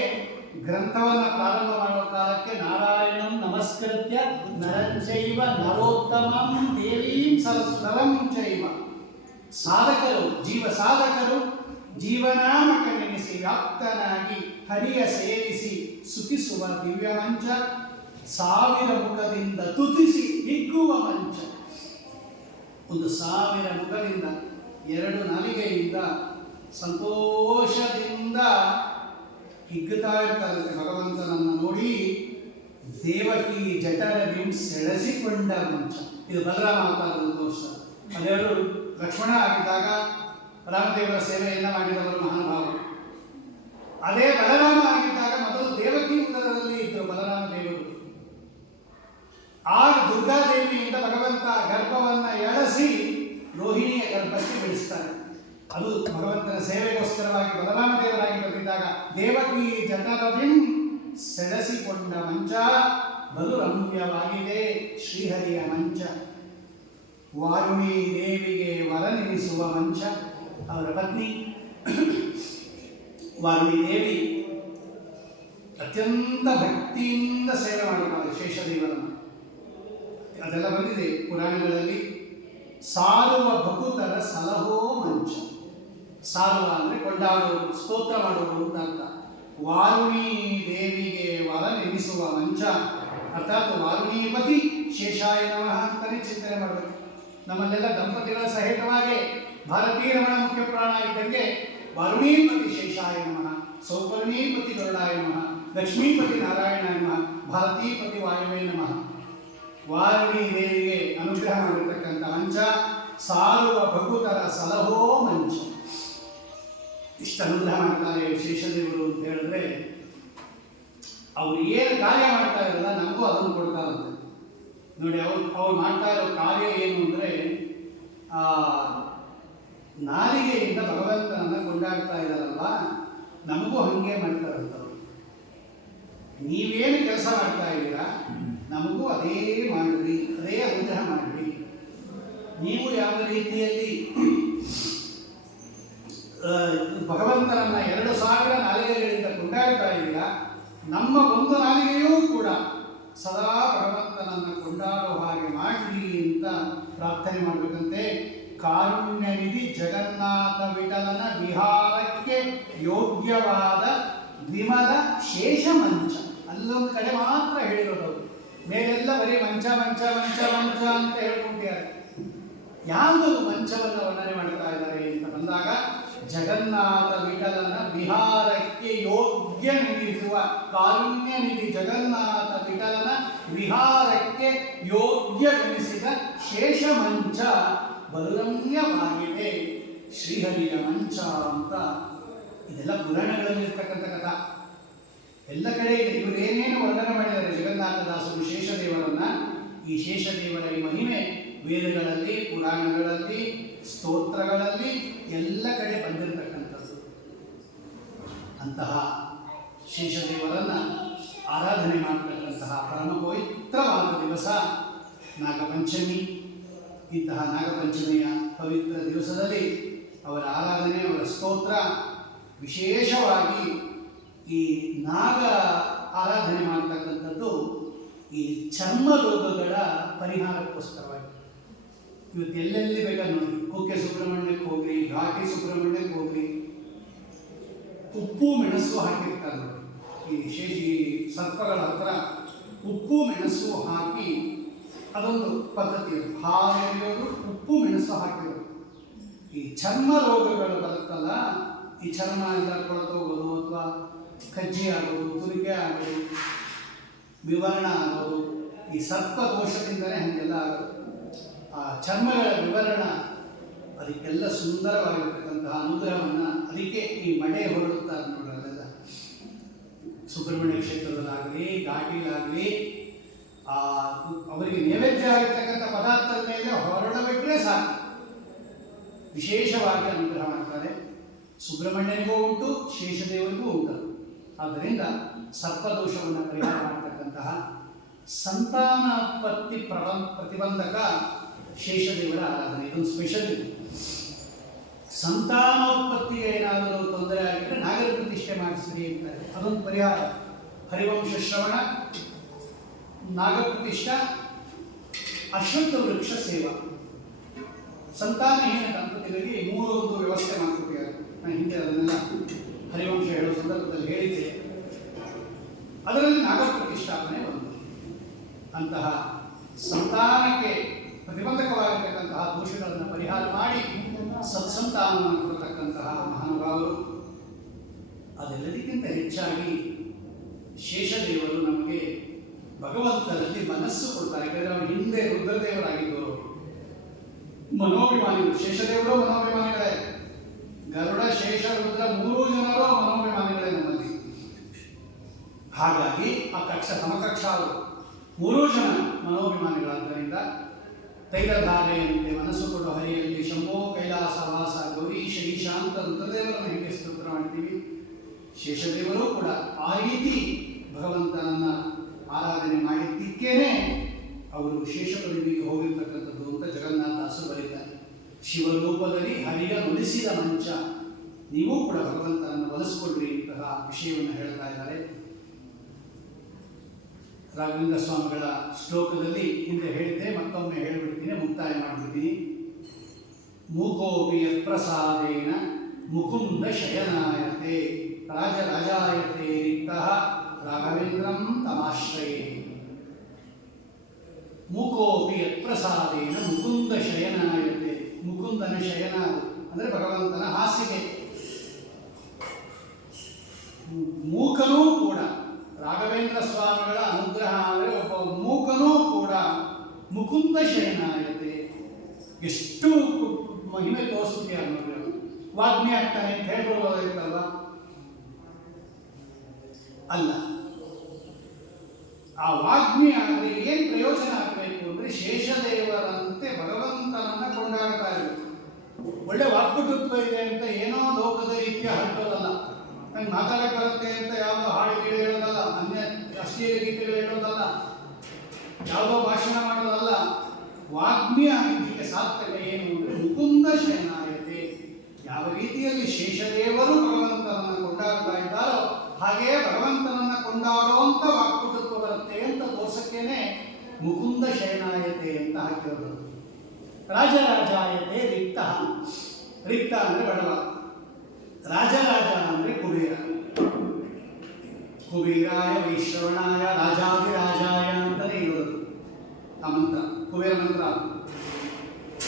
ಗ್ರಂಥವನ್ನು ಪ್ರಾರಂಭ ಮಾಡುವ ಕಾಲಕ್ಕೆ ನಾರಾಯಣಂ ನಮಸ್ಕೃತ್ಯ ನರಂಚೈವ ನರೋತ್ತಮಂ ದೇವೀಂ ಸರಸ್ವರಂ ಚೈವ. ಸಾಧಕರು, ಜೀವ ಸಾಧಕರು ಜೀವನಾಮಕನೆನಿಸಿ ವ್ಯಾಪ್ತನಾಗಿ ಹರಿಯ ಸೇರಿಸಿ ಸುಖಿಸುವ ದಿವ್ಯ ಮಂಚ. 1000 ಮುಖದಿಂದ ತುತಿಸಿ ಹಿಗ್ಗುವ ಮಂಚ. 1,000 ಮುಖದಿಂದ 2 ನಾಲಿಗೆಯಿಂದ ಸಂತೋಷದಿಂದ ಹಿಗ್ಗುತ್ತಾ ಇರ್ತಾರೆ ಭಗವಂತನನ್ನು ನೋಡಿ. ದೇವಕಿ ಜಠರದಿ ಸೆಳೆಸಿಕೊಂಡ ಮಂಚ. ಇದು ಬಲರಾಮ ಅವತಾರದ ದೋಷ. ಅದೆರಡು ಲಕ್ಷ್ಮಣ ಆಗಿದ್ದಾಗ ರಾಮದೇವರ ಸೇವೆಯನ್ನು ಮಾಡಿದವರು ಮಹಾನುಭಾವರು. ಅದೇ ಬಲರಾಮ ಆಗಿದ್ದಾಗ ಮೊದಲು ದೇವಕಿ ಉದರದಲ್ಲಿ ಇದ್ದರು ಬಲರಾಮ ದೇವರು. ಆಗ ದುರ್ಗಾದೇವಿಯಿಂದ ಭಗವಂತ ಗರ್ಭವನ್ನು ಎಳಸಿ ರೋಹಿಣಿಯ ಗರ್ಭಕ್ಕೆ ಬೆಳೆಸ್ತಾರೆ. ಅದು ಭಗವಂತನ ಸೇವೆಗೋಸ್ಕರವಾಗಿ ಬಲರಾಮ ದೇವರಾಗಿ ಬಂದಿದ್ದಾಗ ದೇವಕಿ ಜಠರದಿಂ ಸೆಳೆಸಿಕೊಂಡ ಮಂಚ, ಬಲು ರಮ್ಯವಾಗಿದೆ ಶ್ರೀಹರಿಯ ಮಂಚ. ವಾರುಣಿ ದೇವಿಗೆ ವರನೆನಿಸುವ ಮಂಚ. ಅವರ ಪತ್ನಿ ವಾರುಣಿ ದೇವಿ ಅತ್ಯಂತ ಭಕ್ತಿಯಿಂದ ಸೇವೆ ಮಾಡಿದ್ದಾರೆ ಶೇಷದೇವರನ್ನು. ಅದೆಲ್ಲ ಬಂದಿದೆ ಪುರಾಣಗಳಲ್ಲಿ. ಸಾರುವ ಭಕುತರ ಸಲಹೋ ಮಂಚ. ಸಾರುವ ಅಂದರೆ ಕೊಂಡಾಡುವುದು, ಸ್ತೋತ್ರ ಮಾಡುವುದು ಅಂತ ಅರ್ಥ. ವಾರುಣಿ ದೇವಿಗೆ ವರನೆನಿಸುವ ಮಂಚ, ಅರ್ಥಾತ್ ವಾರುಣೀಪತಿ ಶೇಷಾಯ ನಮಃ ಅಂತಲೇ ಚಿಂತನೆ ಮಾಡಬೇಕು. ನಮ್ಮಲ್ಲೆಲ್ಲ ದಂಪತಿಗಳ ಸಹಿತವಾಗಿ ಭಾರತೀ ರಮಣ ಮುಖ್ಯ ಪುರಾಣ ಇದ್ದಂಗೆ ವಾರುಣೀಪತಿ ಶೇಷಾಯ ನಮಃ, ಸೌಪರ್ಣೀಪತಿ ಗರುಡಾಯ ನಮಃ, ಲಕ್ಷ್ಮೀಪತಿ ನಾರಾಯಣಾಯ ನಮಃ, ಭಾರತೀಪತಿ ವಾಯುವೇ ನಮಃ. ವಾರುಣಿ ದೇವಿಗೆ ಅನುಗ್ರಹ ಮಾಡಿರ್ತಕ್ಕಂಥ ಮಂಚ, ಸಾರುವ ಭಕುತರ ಸಲಹೋ ಮಂಚ. ಇಷ್ಟು ಅನುಗ್ರಹ ಮಾಡ್ತಾರೆ ಶೇಷದೇವರು ಅಂತ ಹೇಳಿದ್ರೆ, ಅವರು ಏನು ಕಾರ್ಯ ಮಾಡ್ತಾ ಇರಲ್ಲ ನಮಗೂ ಅದನ್ನು ಕೊಡ್ತಾರಂತೆ. ನೋಡಿ, ಅವ್ರು ಮಾಡ್ತಾ ಇರೋ ಕಾರ್ಯ ಏನು ಅಂದರೆ, ಆ ನಾಲಿಗೆಯಿಂದ ಭಗವಂತನನ್ನ ಕೊಂಡಾಡ್ತಾ ಇದ್ದಾರಲ್ವ, ನಮಗೂ ಹಂಗೆ ಮಾಡ್ತಾರಂತವ್ರು. ನೀವೇನು ಕೆಲಸ ಮಾಡ್ತಾ ಇದ್ದೀರಾ ನಮಗೂ ಅದೇ ಮಾಡಿರಿ, ಅದೇ ಅನುಗ್ರಹ ಮಾಡಿರಿ. ನೀವು ಯಾವ ರೀತಿಯಲ್ಲಿ ಭಗವಂತನನ್ನ 2000 ನಾಲಿಗೆಗಳಿಂದ ಕೊಂಡಾಡ್ತಾ ಇದ್ದೀರಾ, ನಮ್ಮ ಒಂದು ನಾಲಿಗೆಯೂ ಕೂಡ ಸದಾ ಭಗವಂತನನ್ನ ಕೊಂಡಾಡೋ ಹಾಗೆ ಮಾಡ್ರಿ ಅಂತ ಪ್ರಾರ್ಥನೆ ಮಾಡಬೇಕಂತೆ. ಕಾರುಣ್ಯನಿಧಿ ಜಗನ್ನಾಥ ವಿಠಲನ ವಿಹಾರಕ್ಕೆ ಯೋಗ್ಯವಾದ ವಿಮಲ ಶೇಷ ಮಂಚ. ಅಲ್ಲೊಂದು ಕಡೆ ಮಾತ್ರ ಹೇಳಿರೋದು ಅವರು, ಬೇರೆಲ್ಲ ಬರೀ ಮಂಚ ಮಂಚ ಮಂಚ ಮಂಚ ಅಂತ ಹೇಳ್ಕೊಂಡಿದ್ದಾರೆ. ಯಾವುದು ಮಂಚವನ್ನು ವರ್ಣನೆ ಮಾಡ್ತಾ ಇದ್ದಾರೆ ಅಂತ ಬಂದಾಗ, ಜಗನ್ನಾಥ ವಿಠಲನ ವಿಹಾರಕ್ಕೆ ಯೋಗ್ಯ ನಿಧಿಸುವ ಕಾರುಣ್ಯ ನಿಧಿ ಜಗನ್ನಾಥ ವಿಠಲನ ವಿಹಾರಕ್ಕೆ ಯೋಗ್ಯವೆನಿಸಿದ ಶೇಷ ಮಂಚ ಬಲುರಮ್ಯವಾಗಿದೆ ಶ್ರೀಹರಿಯ ಮಂಚ ಅಂತ. ಇದೆಲ್ಲ ಪುರಾಣಗಳಲ್ಲಿ ಇರ್ತಕ್ಕಂಥ ಕಥಾ. ಎಲ್ಲ ಕಡೆ ಇವರು ಏನೇನು ವರ್ಣನೆ ಮಾಡಿದ್ದಾರೆ ಜಗನ್ನಾಥದಾಸರು ಶೇಷದೇವರನ್ನ. ಈ ಶೇಷದೇವರ ಈ ಮಹಿಮೆ ವೇದಗಳಲ್ಲಿ, ಪುರಾಣಗಳಲ್ಲಿ, ಸ್ತೋತ್ರಗಳಲ್ಲಿ ಎಲ್ಲ ಕಡೆ ಬಂದಿರತಕ್ಕಂಥದ್ದು. ಅಂತಹ ಶೇಷದೇವರನ್ನ ಆರಾಧನೆ ಮಾಡತಕ್ಕಂತಹ ಪರಮ ಪವಿತ್ರವಾದ ದಿವಸ ನಾಗಪಂಚಮಿ. ಇಂತಹ ನಾಗಪಂಚಮಿಯ ಪವಿತ್ರ ದಿವಸದಲ್ಲಿ ಅವರ ಆರಾಧನೆ, ಅವರ ಸ್ತೋತ್ರ, ವಿಶೇಷವಾಗಿ ಈ ನಾಗ ಆರಾಧನೆ ಮಾಡತಕ್ಕಂಥದ್ದು ಈ ಚರ್ಮ ರೋಗಗಳ ಪರಿಹಾರಕ್ಕೋಸ್ಕರವಾಗಿ. ಇವತ್ತು ಎಲ್ಲೆಲ್ಲಿ ಬೇಕಾದ್ರೆ ನೋಡಿ, ಕುಕ್ಕೆ ಸುಬ್ರಹ್ಮಣ್ಯಕ್ಕೆ ಹೋಗ್ರಿ, ಘಾಟಿ ಸುಬ್ರಹ್ಮಣ್ಯಕ್ಕೆ ಹೋಗ್ರಿ, ಉಪ್ಪು ಮೆಣಸು ಹಾಕಿರ್ತಾರೆ ನೋಡಿ. ಈ ಸರ್ಪಗಳ ಹತ್ರ ಉಪ್ಪು ಮೆಣಸು ಹಾಕಿ ಅದೊಂದು ಪದ್ಧತಿ. ಹಾಗೆಯೋರು ಉಪ್ಪು ಮೆಣಸು ಹಾಕಿರೋದು. ಈ ಚರ್ಮ ರೋಗಗಳು ಬರುತ್ತಲ್ಲ, ಈ ಚರ್ಮ ಎಲ್ಲ ಕೊಳತೋಗೋದು ಅಥವಾ ಕಜ್ಜಿ ಆಗೋದು, ತುರಿಕೆ ಆಗೋದು, ವಿವರಣ ಆಗೋದು, ಈ ಸರ್ಪ ದೋಷದಿಂದಲೇ ಹಾಗೆಲ್ಲ ಆಗೋದು. ಆ ಚರ್ಮಗಳ ವಿವರಣ ಅದಕ್ಕೆಲ್ಲ ಸುಂದರವಾಗಿರ್ತಕ್ಕಂತಹ ಅನುಗ್ರಹವನ್ನು, ಅದಕ್ಕೆ ಈ ಮಡೆ ಹೊರಡುತ್ತಾರೆ ನೋಡೋದೆಲ್ಲ. ಸುಬ್ರಹ್ಮಣ್ಯ ಕ್ಷೇತ್ರದಲ್ಲಾಗಲಿ, ಘಾಟಿಲಾಗಲಿ ಅವರಿಗೆ ನೈವೇದ್ಯ ಆಗಿರ್ತಕ್ಕಂಥ ಪದಾರ್ಥದ ಮೇಲೆ ಹೊರಡಬಿಟ್ರೆ ಸಾಕು, ವಿಶೇಷವಾಗಿ ಅನುಗ್ರಹ ಮಾಡ್ತಾರೆ. ಸುಬ್ರಹ್ಮಣ್ಯನಿಗೂ ಉಂಟು, ಶೇಷದೇವರಿಗೂ ಉಂಟು. ಆದ್ದರಿಂದ ಸರ್ಪದೋಷವನ್ನು ಪರಿಹಾರ ಮಾಡತಕ್ಕಂತಹ ಸಂತಾನೋತ್ಪತ್ತಿ ಪ್ರತಿಬಂಧಕ ಶೇಷದೇವರ ಆರಾಧನೆ ಇದೊಂದು ಸ್ಪೆಷಲ್ ಇದೆ. ಸಂತಾನೋತ್ಪತ್ತಿಗೆ ಏನಾದರೂ ತೊಂದರೆ ಆಗಿದ್ರೆ ನಾಗರ ಪ್ರತಿಷ್ಠೆ ಮಾಡಿಸ್ರಿ ಅಂತಾರೆ, ಅದೊಂದು ಪರಿಹಾರ. ಹರಿವಂಶ ಶ್ರವಣ, ನಾಗಪ್ರತಿಷ್ಠಾ, ಅಶ್ವತ್ಥ ವೃಕ್ಷ ಸೇವಾ. ಸಂತಾನಹೀನ ದಂಪತಿಗಳಿಗೆ 3 ವ್ಯವಸ್ಥೆ ಮಾಡಿಕೊಟ್ಟಿದ್ದಾರೆ. ನಾನು ಹಿಂದೆ ಅದನ್ನೆಲ್ಲ ಹರಿವಂಶ ಹೇಳೋ ಸಂದರ್ಭದಲ್ಲಿ ಹೇಳಿದ್ದೆ. ಅದರಲ್ಲಿ ನಾಗಪ್ರತಿಷ್ಠಾಪನೆ ಬಂತು. ಅಂತಹ ಸಂತಾನಕ್ಕೆ ಪ್ರತಿಬಂಧಕವಾಗಿರ್ತಕ್ಕಂತಹ ದೋಷಗಳನ್ನು ಪರಿಹಾರ ಮಾಡಿ ಸತ್ಸಂತಾನವನ್ನು ಕೊಡತಕ್ಕಂತಹ ಮಹಾನುಭಾವರು. ಅದೆಲ್ಲದಕ್ಕಿಂತ ಹೆಚ್ಚಾಗಿ ಶೇಷದೇವರು ನಮಗೆ ಭಗವಂತನಲ್ಲಿ ಮನಸ್ಸು ಕೊಡ್ತಾರೆ. ಯಾಕಂದರೆ ಅವರು ಹಿಂದೆ ರುದ್ರದೇವರಾಗಿದ್ದರು, ಮನೋಭಿಮಾನಿಗಳು. ಶೇಷದೇವರು ಮನೋಭಿಮಾನಿಗಳೇ. ಗರುಡ, ಶೇಷ, ರುದ್ರ 3 ಜನರು ಮನೋಭಿಮಾನಿಗಳೇ ನಮ್ಮಲ್ಲಿ. ಹಾಗಾಗಿ ಆ ಸಮಕಕ್ಷ ಅವರು 3 ಜನ ಮನೋಭಿಮಾನಿಗಳಾದ್ದರಿಂದ ತೈಲಧಾರೆಯಂತೆ ಮನಸ್ಸು ಕೊಡುವ ಹರಿಯಲ್ಲಿ ಶಂಭೋ ಕೈಲಾಸ ವಾಸ ಗೌರೀಶ ಈಶಾಂತ ರುದ್ರದೇವರನ್ನು ಹೇಗೆ ಸ್ತೋತ್ರ ಮಾಡ್ತೀವಿ, ಶೇಷದೇವರು ಕೂಡ ಆ ರೀತಿ ಭಗವಂತನನ್ನ ಆರಾಧನೆ ಮಾಡಿದ್ದಕ್ಕೇನೆ ಅವರು ಶೇಷ ಪದವಿಗೆ ಹೋಗಿರ್ತಕ್ಕಂಥದ್ದು ಅಂತ ಜಗನ್ನಾಥದಾಸರು ಬರೀತಾರೆ. ಶಿವರೂಪದಲ್ಲಿ ಹರಿಯ ನುಡಿಸಿದ ಮಂಚ, ನೀವು ಕೂಡ ಭಗವಂತನನ್ನು ಒಲಿಸ್ಕೊಳ್ರಿ ಇಂತಹ ವಿಷಯವನ್ನು ಹೇಳ್ತಾ ಇದ್ದಾರೆ. ರಾಘವೇಂದ್ರ ಸ್ವಾಮಿಗಳ ಶ್ಲೋಕದಲ್ಲಿ ಹಿಂದೆ ಹೇಳಿದ್ದೆ, ಮತ್ತೊಮ್ಮೆ ಹೇಳಿಬಿಡ್ತೀನಿ, ಮುಕ್ತಾಯ ಮಾಡಿಬಿಡ್ತೀನಿ. ಮೂಕೋಪಿ ಯತ್ಪ್ರಸಾದೇನ ಮುಕುಂದ ಶಯನಾಯತೆ ರಾಜರಾಜಾಯತೆ ರಿಕ್ತಃ ರಾಘವೇಂದ್ರಂ ತಮಾಶ್ರಯೇ. ಮೂಕೋಪಿ ಯತ್ಪ್ರಸಾದೇನ ಮುಕುಂದ ಶಯನಾಯತೆ. ಮುಕುಂದನ ಶಯನ ಅಂದರೆ ಭಗವಂತನ ಹಾಸಿಗೆ. ಮೂಕನೂ ಕೂಡ ರಾಘವೇಂದ್ರ ಸ್ವಾಮಿಗಳ ಅನುಗ್ರಹ ಅಂದರೆ ಒಬ್ಬ ಮೂಕನೂ ಕೂಡ ಮುಕುಂದ ಶಯನಾಯತೆ. ಎಷ್ಟು ಮಹಿಮೆ ತೋರಿಸುತ್ತೆ ಅನ್ನೋದು. ವಾಗ್ಮಿ ಆಗ್ತಾನೆ ಅಂತ ಹೇಳ್ಬೋದಾಗಿತ್ತಲ್ವ? ಅಲ್ಲ, ಆ ವಾಗ್ಮಿ ಆದರೆ ಏನು ಪ್ರಯೋಜನ ಆಗಬೇಕು ಅಂದರೆ ಶೇಷದೇವರಂತೆ ಭಗವಂತನನ್ನ ಕೊಂಡಾಡ್ತಾ ಇರಬೇಕು. ಒಳ್ಳೆ ವಾಕ್ಪಟುತ್ವ ಇದೆ ಅಂತ ಏನೋ ಲೋಕದ ರೀತಿಯ ಹರಟೋದಲ್ಲ, ನಂಗೆ ಮಾತಾಡಕ್ಕೆ ಬರುತ್ತೆ ಅಂತ ಯಾವುದೋ ಹಾಡು ಗೀಡು ಹೇಳೋದಲ್ಲ, ಅನ್ಯ ಅಶ್ಲೀಲ ಗೀತೆಗಳು ಹೇಳೋದಲ್ಲ, ಯಾವುದೋ ಭಾಷಣ ಮಾಡೋದಲ್ಲ. ವಾಗ್ಮಿ ಆಗಿದ್ದಕ್ಕೆ ಸಾರ್ಥಕ ಏನು ಅಂದರೆ ಮುಕುಂದ ಶಯನಾಯತೆ. ಯಾವ ರೀತಿಯಲ್ಲಿ ಶೇಷದೇವರು ಭಗವಂತನನ್ನು ಕೊಂಡಾಡ್ತಾ ಇದ್ದಾರೋ ಹಾಗೆಯೇ ಭಗವಂತನನ್ನು ಕೊಂಡಾಡುವಂಥ ವಾಕ್ಪಟುತ್ವ ಬರುತ್ತೆ ಅಂತ ತೋರ್ಸಕ್ಕೇನೆ ಮುಕುಂದ ಶಯನಾಯತೆ ಅಂತ ಹಾಕಿರೋದು. ರಾಜರಾಜಾಯತೆ ರಿಕ್ತ. ರಿಕ್ತ ಅಂದರೆ ಬಡವ, ರಾಜರಾಜ ಅಂದರೆ ಕುಬೇರ. ಕುಬೇರಾಯ ವೈಶ್ರವಣಾಯ ರಾಜಾದಿರಾಜಾಯ ಅಂತಲೇ ಇರೋದು ಆ ಮಂತ್ರ, ಕುಬೇರ ಮಂತ್ರ.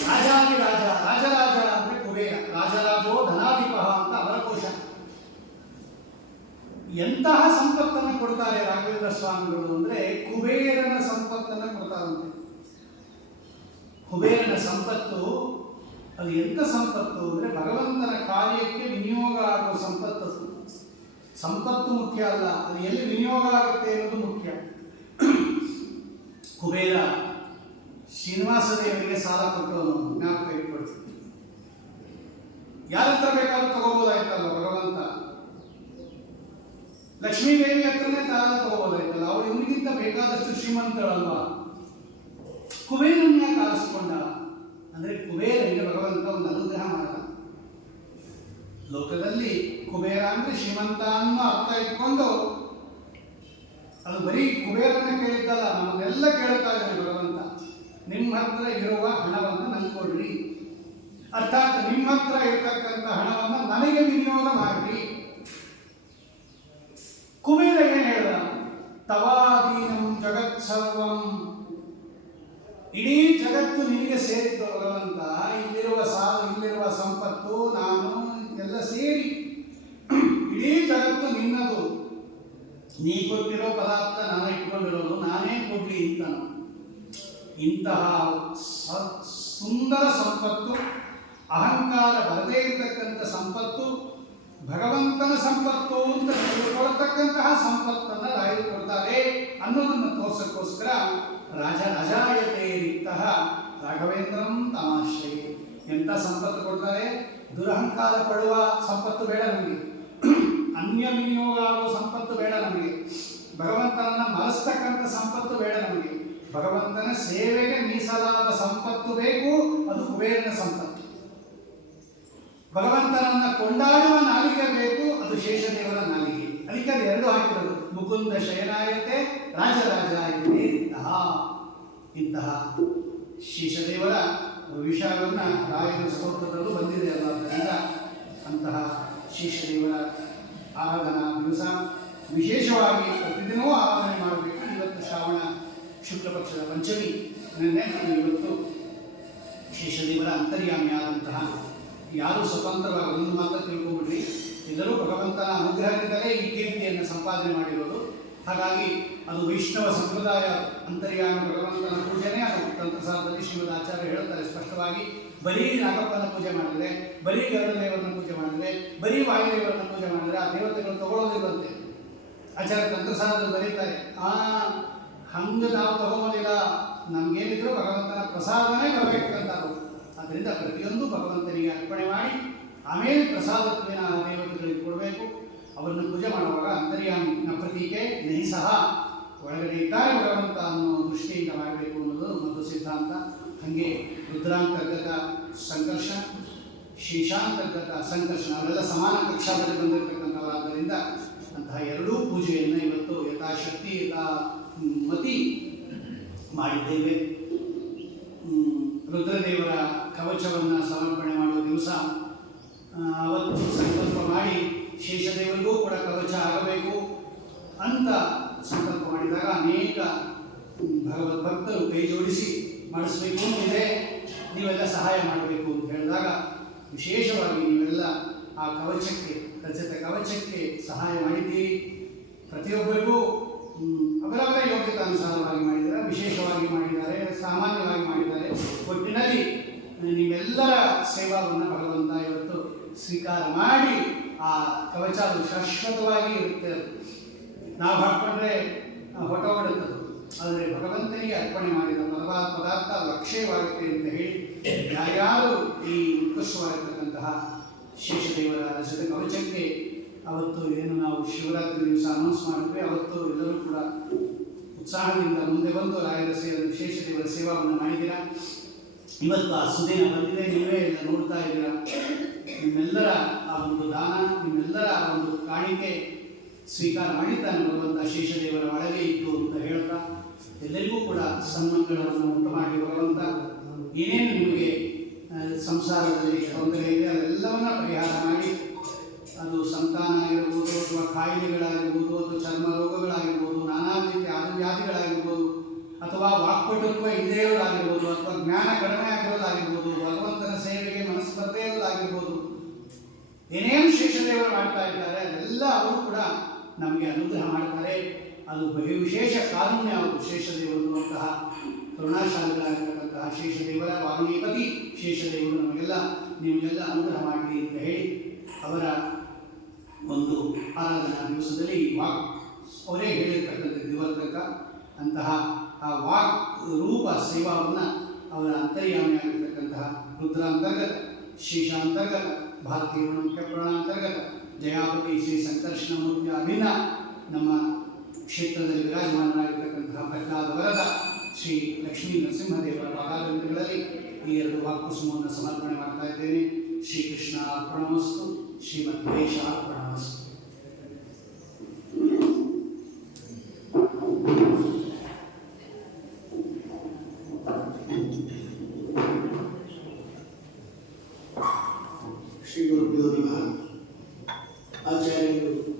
ರಾಜಾದಿರಾಜ, ರಾಜರಾಜ ಅಂದರೆ ಕುಬೇರ, ರಾಜರಾಜೋ ಧನಾಧಿಪ ಅಂತ ಅವರಕೋಶ. ಎಂತಹ ಸಂಪತ್ತನ್ನು ಕೊಡ್ತಾರೆ ರಾಘವೇಂದ್ರ ಸ್ವಾಮಿಗಳು ಅಂದರೆ ಕುಬೇರನ ಸಂಪತ್ತನ್ನು ಕೊಡ್ತಾರಂತೆ. ಕುಬೇರನ ಸಂಪತ್ತು ಅದು ಎಂಥ ಸಂಪತ್ತು ಅಂದರೆ ಭಗವಂತನ ಕಾರ್ಯಕ್ಕೆ ವಿನಿಯೋಗ ಆಗುವ ಸಂಪತ್ತು. ಸಂಪತ್ತು ಮುಖ್ಯ ಅಲ್ಲ, ಅದು ಎಲ್ಲಿ ವಿನಿಯೋಗ ಆಗುತ್ತೆ ಅನ್ನೋದು ಮುಖ್ಯ. ಕುಬೇರ ಶ್ರೀನಿವಾಸ ದೇವರಿಗೆ ಸಾಲ ಕೊಟ್ಟವನು, ಜ್ಞಾಪಕ ಇಟ್ಕೊಳ್ತೀವಿ. ಯಾರ ಹತ್ರ ಬೇಕಾದ್ರೂ ತಗೋಬೋದಾಯ್ತಲ್ಲ ಭಗವಂತ. ಲಕ್ಷ್ಮೀದೇವಿ ಹತ್ರನೇ ಸಾಲ ತಗೋಬೋದಾಯ್ತಲ್ಲ, ಅವಳು ಇವನಿಗಿಂತ ಬೇಕಾದಷ್ಟು ಶ್ರೀಮಂತಳಲ್ವಾ. ಕುಬೇರನ್ನ ಕಾಣಿಸ್ಕೊಂಡ ಅಂದರೆ ಕುಬೇರನಿಗೆ ಭಗವಂತ ಒಂದು ಅನುಗ್ರಹ ಮಾಡಲ್ಲ. ಲೋಕದಲ್ಲಿ ಕುಬೇರ ಅಂದರೆ ಶ್ರೀಮಂತ ಅನ್ನೋ ಅರ್ಥ ಇಟ್ಕೊಂಡು ಅದು ಬರೀ ಕುಬೇರನ್ನ ಕೇಳಿದ್ದಲ್ಲ, ನಮ್ಮನ್ನೆಲ್ಲ ಕೇಳ್ತಾ ಇದ್ದಾನೆ ಭಗವಂತ. ನಿಮ್ಮ ಹತ್ರ ಇರುವ ಹಣವನ್ನು ನನಗೆ ಕೊಡ್ರಿ, ಅರ್ಥಾತ್ ನಿಮ್ಮ ಹತ್ರ ಇರತಕ್ಕಂಥ ಹಣವನ್ನು ನನಗೆ ವಿನಿಯೋಗ ಮಾಡ್ರಿ. ಕುಬೇರ ಏನು ಹೇಳ್ದ? ತವಾದೀನಂ ಜಗತ್ ಸರ್ವಂ. ಇಡೀ ಜಗತ್ತು ನಿನಗೆ ಸೇರಿದ್ದು ಭಗವಂತ. ಇಲ್ಲಿರುವ ಸಾಲು, ಇಲ್ಲಿರುವ ಸಂಪತ್ತು, ನಾನು ಎಲ್ಲ ಸೇರಿ ಇಡೀ ಜಗತ್ತು ನಿನ್ನದು. ನೀ ಕೊಟ್ಟಿರೋ ಪದಾರ್ಥ ನಾನು ಇಟ್ಕೊಂಡಿರೋದು, ನಾನೇ ಕೊಡ್ಲಿ ಅಂತ. ಇಂತಹ ಸುಂದರ ಸಂಪತ್ತು, ಅಹಂಕಾರ ಬರದೇ ಇರತಕ್ಕಂಥ ಸಂಪತ್ತು, ಭಗವಂತನ ಸಂಪತ್ತು ಅಂತ ತಿಳ್ಕೊಳ್ತಕ್ಕಂತಹ ಸಂಪತ್ತನ್ನು ರಾಯರು ಕೊಡ್ತಾರೆ ಅನ್ನೋದನ್ನು ತೋರ್ಸಕ್ಕೋಸ್ಕರ ರಾಜಾಯತೆ ರಿಕ್ತಃ ರಾಘವೇಂದ್ರಂ ತಮಾಶ್ರಯ. ಎಂಥ ಸಂಪತ್ತು ಕೊಡ್ತಾರೆ? ದುರಹಂಕಾರ ಪಡುವ ಸಂಪತ್ತು ಬೇಡ ನಮಗೆ, ಅನ್ಯ ವಿನಿಯೋಗ ಆಗುವ ಸಂಪತ್ತು ಬೇಡ ನಮಗೆ, ಭಗವಂತನನ್ನು ಮರೆಸ್ತಕ್ಕಂಥ ಸಂಪತ್ತು ಬೇಡ ನಮಗೆ. ಭಗವಂತನ ಸೇವೆಗೆ ಮೀಸಲಾದ ಸಂಪತ್ತು ಬೇಕು, ಅದು ಕುಬೇರನ ಸಂಪತ್ತು. ಭಗವಂತನನ್ನು ಕೊಂಡಾಡುವ ನಾಲಿಗೆ ಬೇಕು, ಅದು ಶೇಷದೇವರ ನಾಲಿಗೆ. ಅದಕ್ಕೆ ಅದು ಎರಡು ಹಾಕಿರೋದು, ಮುಕುಂದ ಶಯನಾಯತೆ ರಾಜರಾಜಾಯತೆ. ಇಂತಹ ಶೇಷದೇವರ ವಿಷಯವನ್ನು ರಾಯರ ಸ್ತೋತ್ರದಲ್ಲೂ ಬಂದಿದೆ ಅಲ್ಲ. ಆದ್ದರಿಂದ ಅಂತಹ ಶೇಷದೇವರ ಆರಾಧನಾ ದಿವಸ ವಿಶೇಷವಾಗಿ ಪ್ರತಿದಿನವೂ ಆರಾಧನೆ ಮಾಡಬೇಕು. ಇವತ್ತು ಶ್ರಾವಣ ಶುಕ್ಲ ಪಕ್ಷದ ಪಂಚಮಿ. ಇವತ್ತು ಶೇಷದೇವರ ಅಂತರ್ಯಾಮಿಯಾದಂತಹ, ಯಾರು ಸ್ವತಂತ್ರವಾಗಿ ಒಂದು ಮಾತ್ರ ತಿಳ್ಕೊಂಡ್ಬಿಡ್ರಿ, ಎಲ್ಲರೂ ಭಗವಂತನ ಅನುಗ್ರಹದಿಂದಲೇ ಈ ಕೀರ್ತಿಯನ್ನು ಸಂಪಾದನೆ ಮಾಡಿರೋದು. ಹಾಗಾಗಿ ಅದು ವೈಷ್ಣವ ಸಂಪ್ರದಾಯ ಅಂತರ್ಯಾಮ ಭಗವಂತನ ಪೂಜೆನೇ. ಅದು ತಂತ್ರಸಾರದಲ್ಲಿ ಶ್ರೀಮದ್ ಆಚಾರ್ಯ ಹೇಳುತ್ತಾರೆ ಸ್ಪಷ್ಟವಾಗಿ, ಬರೀ ನಾಗಪ್ಪನ ಪೂಜೆ ಮಾಡಿದರೆ, ಬರೀ ಗರುಡದೇವರನ್ನ ಪೂಜೆ ಮಾಡಿದರೆ, ಬರೀ ವಾಯುದೇವರನ್ನ ಪೂಜೆ ಮಾಡಿದರೆ ಆ ದೇವತೆಗಳು ತಗೊಳ್ಳೋದಿಲ್ಲಂತೆ. ಆಚಾರ್ಯ ತಂತ್ರಸಾರದಲ್ಲಿ ಬರೀತಾರೆ, ಹಂಗೆ ನಾವು ತಗೊಂಬೋದಿಲ್ಲ, ನಮಗೇನಿದ್ರು ಭಗವಂತನ ಪ್ರಸಾದನೇ ಬರಬೇಕಂತಾರು. ಆದ್ದರಿಂದ ಪ್ರತಿಯೊಂದು ಭಗವಂತನಿಗೆ ಅರ್ಪಣೆ ಮಾಡಿ ಆಮೇಲೆ ಪ್ರಸಾದತ್ವೇನ ದೇವತೆಗಳಿಗೆ ಕೊಡಬೇಕು. ಅವರನ್ನು ಪೂಜೆ ಮಾಡುವಾಗ ಅಂತರ್ಯಾಮಿನ ಪ್ರತೀಕೆ ನಹಿ ಸಹ ಒಳಗಡೆ ಇದ್ದಾರೆ ಭಗವಂತ ಅನ್ನೋ ದೃಷ್ಟಿಯಿಂದ ಮಾಡಬೇಕು ಅನ್ನೋದು ಒಂದು ಸಿದ್ಧಾಂತ. ಹಾಗೆ ರುದ್ರಾಂತರ್ಗತ ಸಂಕರ್ಷ, ಶೀಶಾಂತರ್ಗತ ಸಂಕರ್ಷಣ ಅವೆಲ್ಲ ಸಮಾನ ಕಕ್ಷಾದಲ್ಲಿ ಬಂದಿರತಕ್ಕಂಥವರಾದ್ದರಿಂದ ಅಂತಹ ಎರಡೂ ಪೂಜೆಯನ್ನು ಇವತ್ತು ಯಥಾಶಕ್ತಿ ಯಥಾಮತಿ ಮಾಡಿದ್ದೇವೆ. ರುದ್ರದೇವರ ಕವಚವನ್ನು ಸಮರ್ಪಣೆ ಮಾಡುವ ದಿವಸ ಅವತ್ತು ಸಂಕಲ್ಪ ಮಾಡಿ ಶೇಷದೇವರಿಗೂ ಕೂಡ ಕವಚ ಆಗಬೇಕು ಅಂತ ಸಂಕಲ್ಪ ಮಾಡಿದಾಗ ಅನೇಕ ಭಗವದ್ಭಕ್ತರು ಕೈ ಜೋಡಿಸಿ ಮಾಡಿಸ್ಬೇಕು ಅಂತಿದೆ, ನೀವೆಲ್ಲ ಸಹಾಯ ಮಾಡಬೇಕು ಅಂತ ಹೇಳಿದಾಗ ವಿಶೇಷವಾಗಿ ನೀವೆಲ್ಲ ಆ ಕವಚಕ್ಕೆ, ರಚಿತ ಕವಚಕ್ಕೆ ಸಹಾಯ ಮಾಡಿದ್ದೀರಿ. ಪ್ರತಿಯೊಬ್ಬರಿಗೂ ಅವರವರ ಯೋಗ್ಯತಾನುಸಾರವಾಗಿ ಮಾಡಿದ್ದಾರೆ, ವಿಶೇಷವಾಗಿ ಮಾಡಿದ್ದಾರೆ, ಸಾಮಾನ್ಯವಾಗಿ ಮಾಡಿದ್ದಾರೆ. ಒಟ್ಟಿನಲ್ಲಿ ನೀವೆಲ್ಲರ ಸೇವಾವನ್ನು ಭಗವಂತ ಇವತ್ತು ಸ್ವೀಕಾರ ಮಾಡಿ ಆ ಕವಚ ಅದು ಶಾಶ್ವತವಾಗಿ ಇರುತ್ತೆ. ನಾವು ಹಾಕ್ಕೊಂಡ್ರೆ ಹೊಟ್ಟೋಗ್ಬಿಡುತ್ತೆ. ಆದರೆ ಭಗವಂತನಿಗೆ ಅರ್ಪಣೆ ಮಾಡಿದ ಪದಾರ್ಥ ಲಕ್ಷ್ಯವಾಗುತ್ತೆ ಅಂತ ಹೇಳಿ ಯಾರ್ಯಾರು ಈ ಉತ್ಕೃಷ್ಟವಾಗಿರ್ತಕ್ಕಂತಹ ಶೇಷದೇವರ ರಜತ ಕವಚಕ್ಕೆ ಅವತ್ತು ಏನು ನಾವು ಶಿವರಾತ್ರಿ ದಿವಸ ಅನೌನ್ಸ್ ಮಾಡಿದ್ವಿ, ಅವತ್ತು ಎಲ್ಲರೂ ಕೂಡ ಉತ್ಸಾಹದಿಂದ ಮುಂದೆ ಬಂದು ರಾಯರ ಶೇಷದೇವರ ಸೇವಾವನ್ನು ಮಾಡಿದ್ದೀರಾ. ಇವತ್ತು ಆ ಸುದಿನ ಬಂದಿದೆ, ನೀವೇ ಎಲ್ಲ ನೋಡ್ತಾ ಇದ್ದೀರಾ. ನಿಮ್ಮೆಲ್ಲರ ಆ ಒಂದು ದಾನ, ನಿಮ್ಮೆಲ್ಲರ ಆ ಒಂದು ಕಾಣಿಕೆ ಸ್ವೀಕಾರ ಮಾಡಿದ್ದಾನೆ ಭಗವಂತ ಶೇಷದೇವರ ಒಳಗೆ ಇತ್ತು ಅಂತ ಹೇಳ್ತಾ ಎಲ್ಲರಿಗೂ ಕೂಡ ಸನ್ಮಂಗಳವನ್ನು ಉಂಟು ಮಾಡಿ ಭಗವಂತ ಏನೇನು ನಿಮಗೆ ಸಂಸಾರದಲ್ಲಿ ತೊಂದರೆ ಇದೆ ಅದೆಲ್ಲವನ್ನ ಪರಿಹಾರ ಮಾಡಿ, ಅದು ಸಂತಾನ ಆಗಿರ್ಬೋದು ಅಥವಾ ಕಾಯಿಲೆಗಳಾಗಿರ್ಬೋದು ಅಥವಾ ಚರ್ಮ ರೋಗಗಳಾಗಿರ್ಬೋದು, ನಾನಾ ರೀತಿಯ ವ್ಯಾಧಿಗಳಾಗಿರ್ಬೋದು, ಅಥವಾ ವಾಕ್ಪಟುತ್ವ ಇಲ್ಲದೇ ಇರೋದಾಗಿರ್ಬೋದು, ಅಥವಾ ಜ್ಞಾನ ಕಡಿಮೆ ಆಗಿರೋದಾಗಿರ್ಬೋದು, ಭಗವಂತನ ಸೇವೆಗೆ ಮನಸ್ಸು ಬರದೇ ಇರೋದಾಗಿರ್ಬೋದು, ಏನೇನು ಶೇಷದೇವರು ಮಾಡ್ತಾ ಇದ್ದಾರೆ ಅದೆಲ್ಲ ಅವರು ಕೂಡ ನಮಗೆ ಅನುಗ್ರಹ ಮಾಡ್ತಾರೆ. ಅದು ಬಹು ವಿಶೇಷ ಕಾರುಣ್ಯ ಅವರು ಶೇಷದೇವರು ಅಂತಹ ಕರುಣಾಶಾಲಿಗಳಾಗಿರ್ತಕ್ಕಂತಹ ಶೇಷದೇವರ ವಾಗ್ನೇಪತಿ ಶೇಷದೇವರು ನಮಗೆಲ್ಲ ನಿಮಗೆಲ್ಲ ಅನುಗ್ರಹ ಮಾಡಲಿ ಅಂತ ಹೇಳಿ ಅವರ ಒಂದು ಆರಾಧನಾ ದಿವಸದಲ್ಲಿ ಅವರೇ ಹೇಳಿರ್ತಕ್ಕಂಥ ದಿವರ್ತಕ ಅಂತಹ ಆ ವಾಕ್ ರೂಪ ಸೇವಾವನ್ನು ಅವರ ಅಂತರ್ಯಾಮಿಯಾಗಿರ್ತಕ್ಕಂತಹ ರುದ್ರಾಂತರ್ಗತ, ಶೇಷಾಂತರ್ಗತ, ಭಾರತೀಯ ಮುಖ್ಯಪ್ರಾಣಾಂತರ್ಗತ, ಜಯಾಪತಿ ಶ್ರೀ ಸಂಕರ್ಷಣಮೂರ್ತಿ ಅಭಿನ್ನ ನಮ್ಮ ಕ್ಷೇತ್ರದಲ್ಲಿ ವಿರಾಜಮಾನರಾಗಿರ್ತಕ್ಕಂತಹ ಪ್ರಹ್ಲಾದ ವರದ ಶ್ರೀ ಲಕ್ಷ್ಮೀ ನರಸಿಂಹದೇವರ ಪಾದಾರವಿಂದಗಳಲ್ಲಿ ಈ ಎರಡು ವಾಕ್ಕುಸುಮವನ್ನು ಸಮರ್ಪಣೆ ಮಾಡ್ತಾ ಇದ್ದೇನೆ. ಶ್ರೀಕೃಷ್ಣ ಅರ್ಪಣಮಸ್ತು, ಶ್ರೀಮದ್ವೇಷ ಅರ್ಪಣಮಸ್ತು. ಶ್ರೀ ಗುರುಭ್ಯೋ ನಮಃ. ಆಚಾರ್ಯರು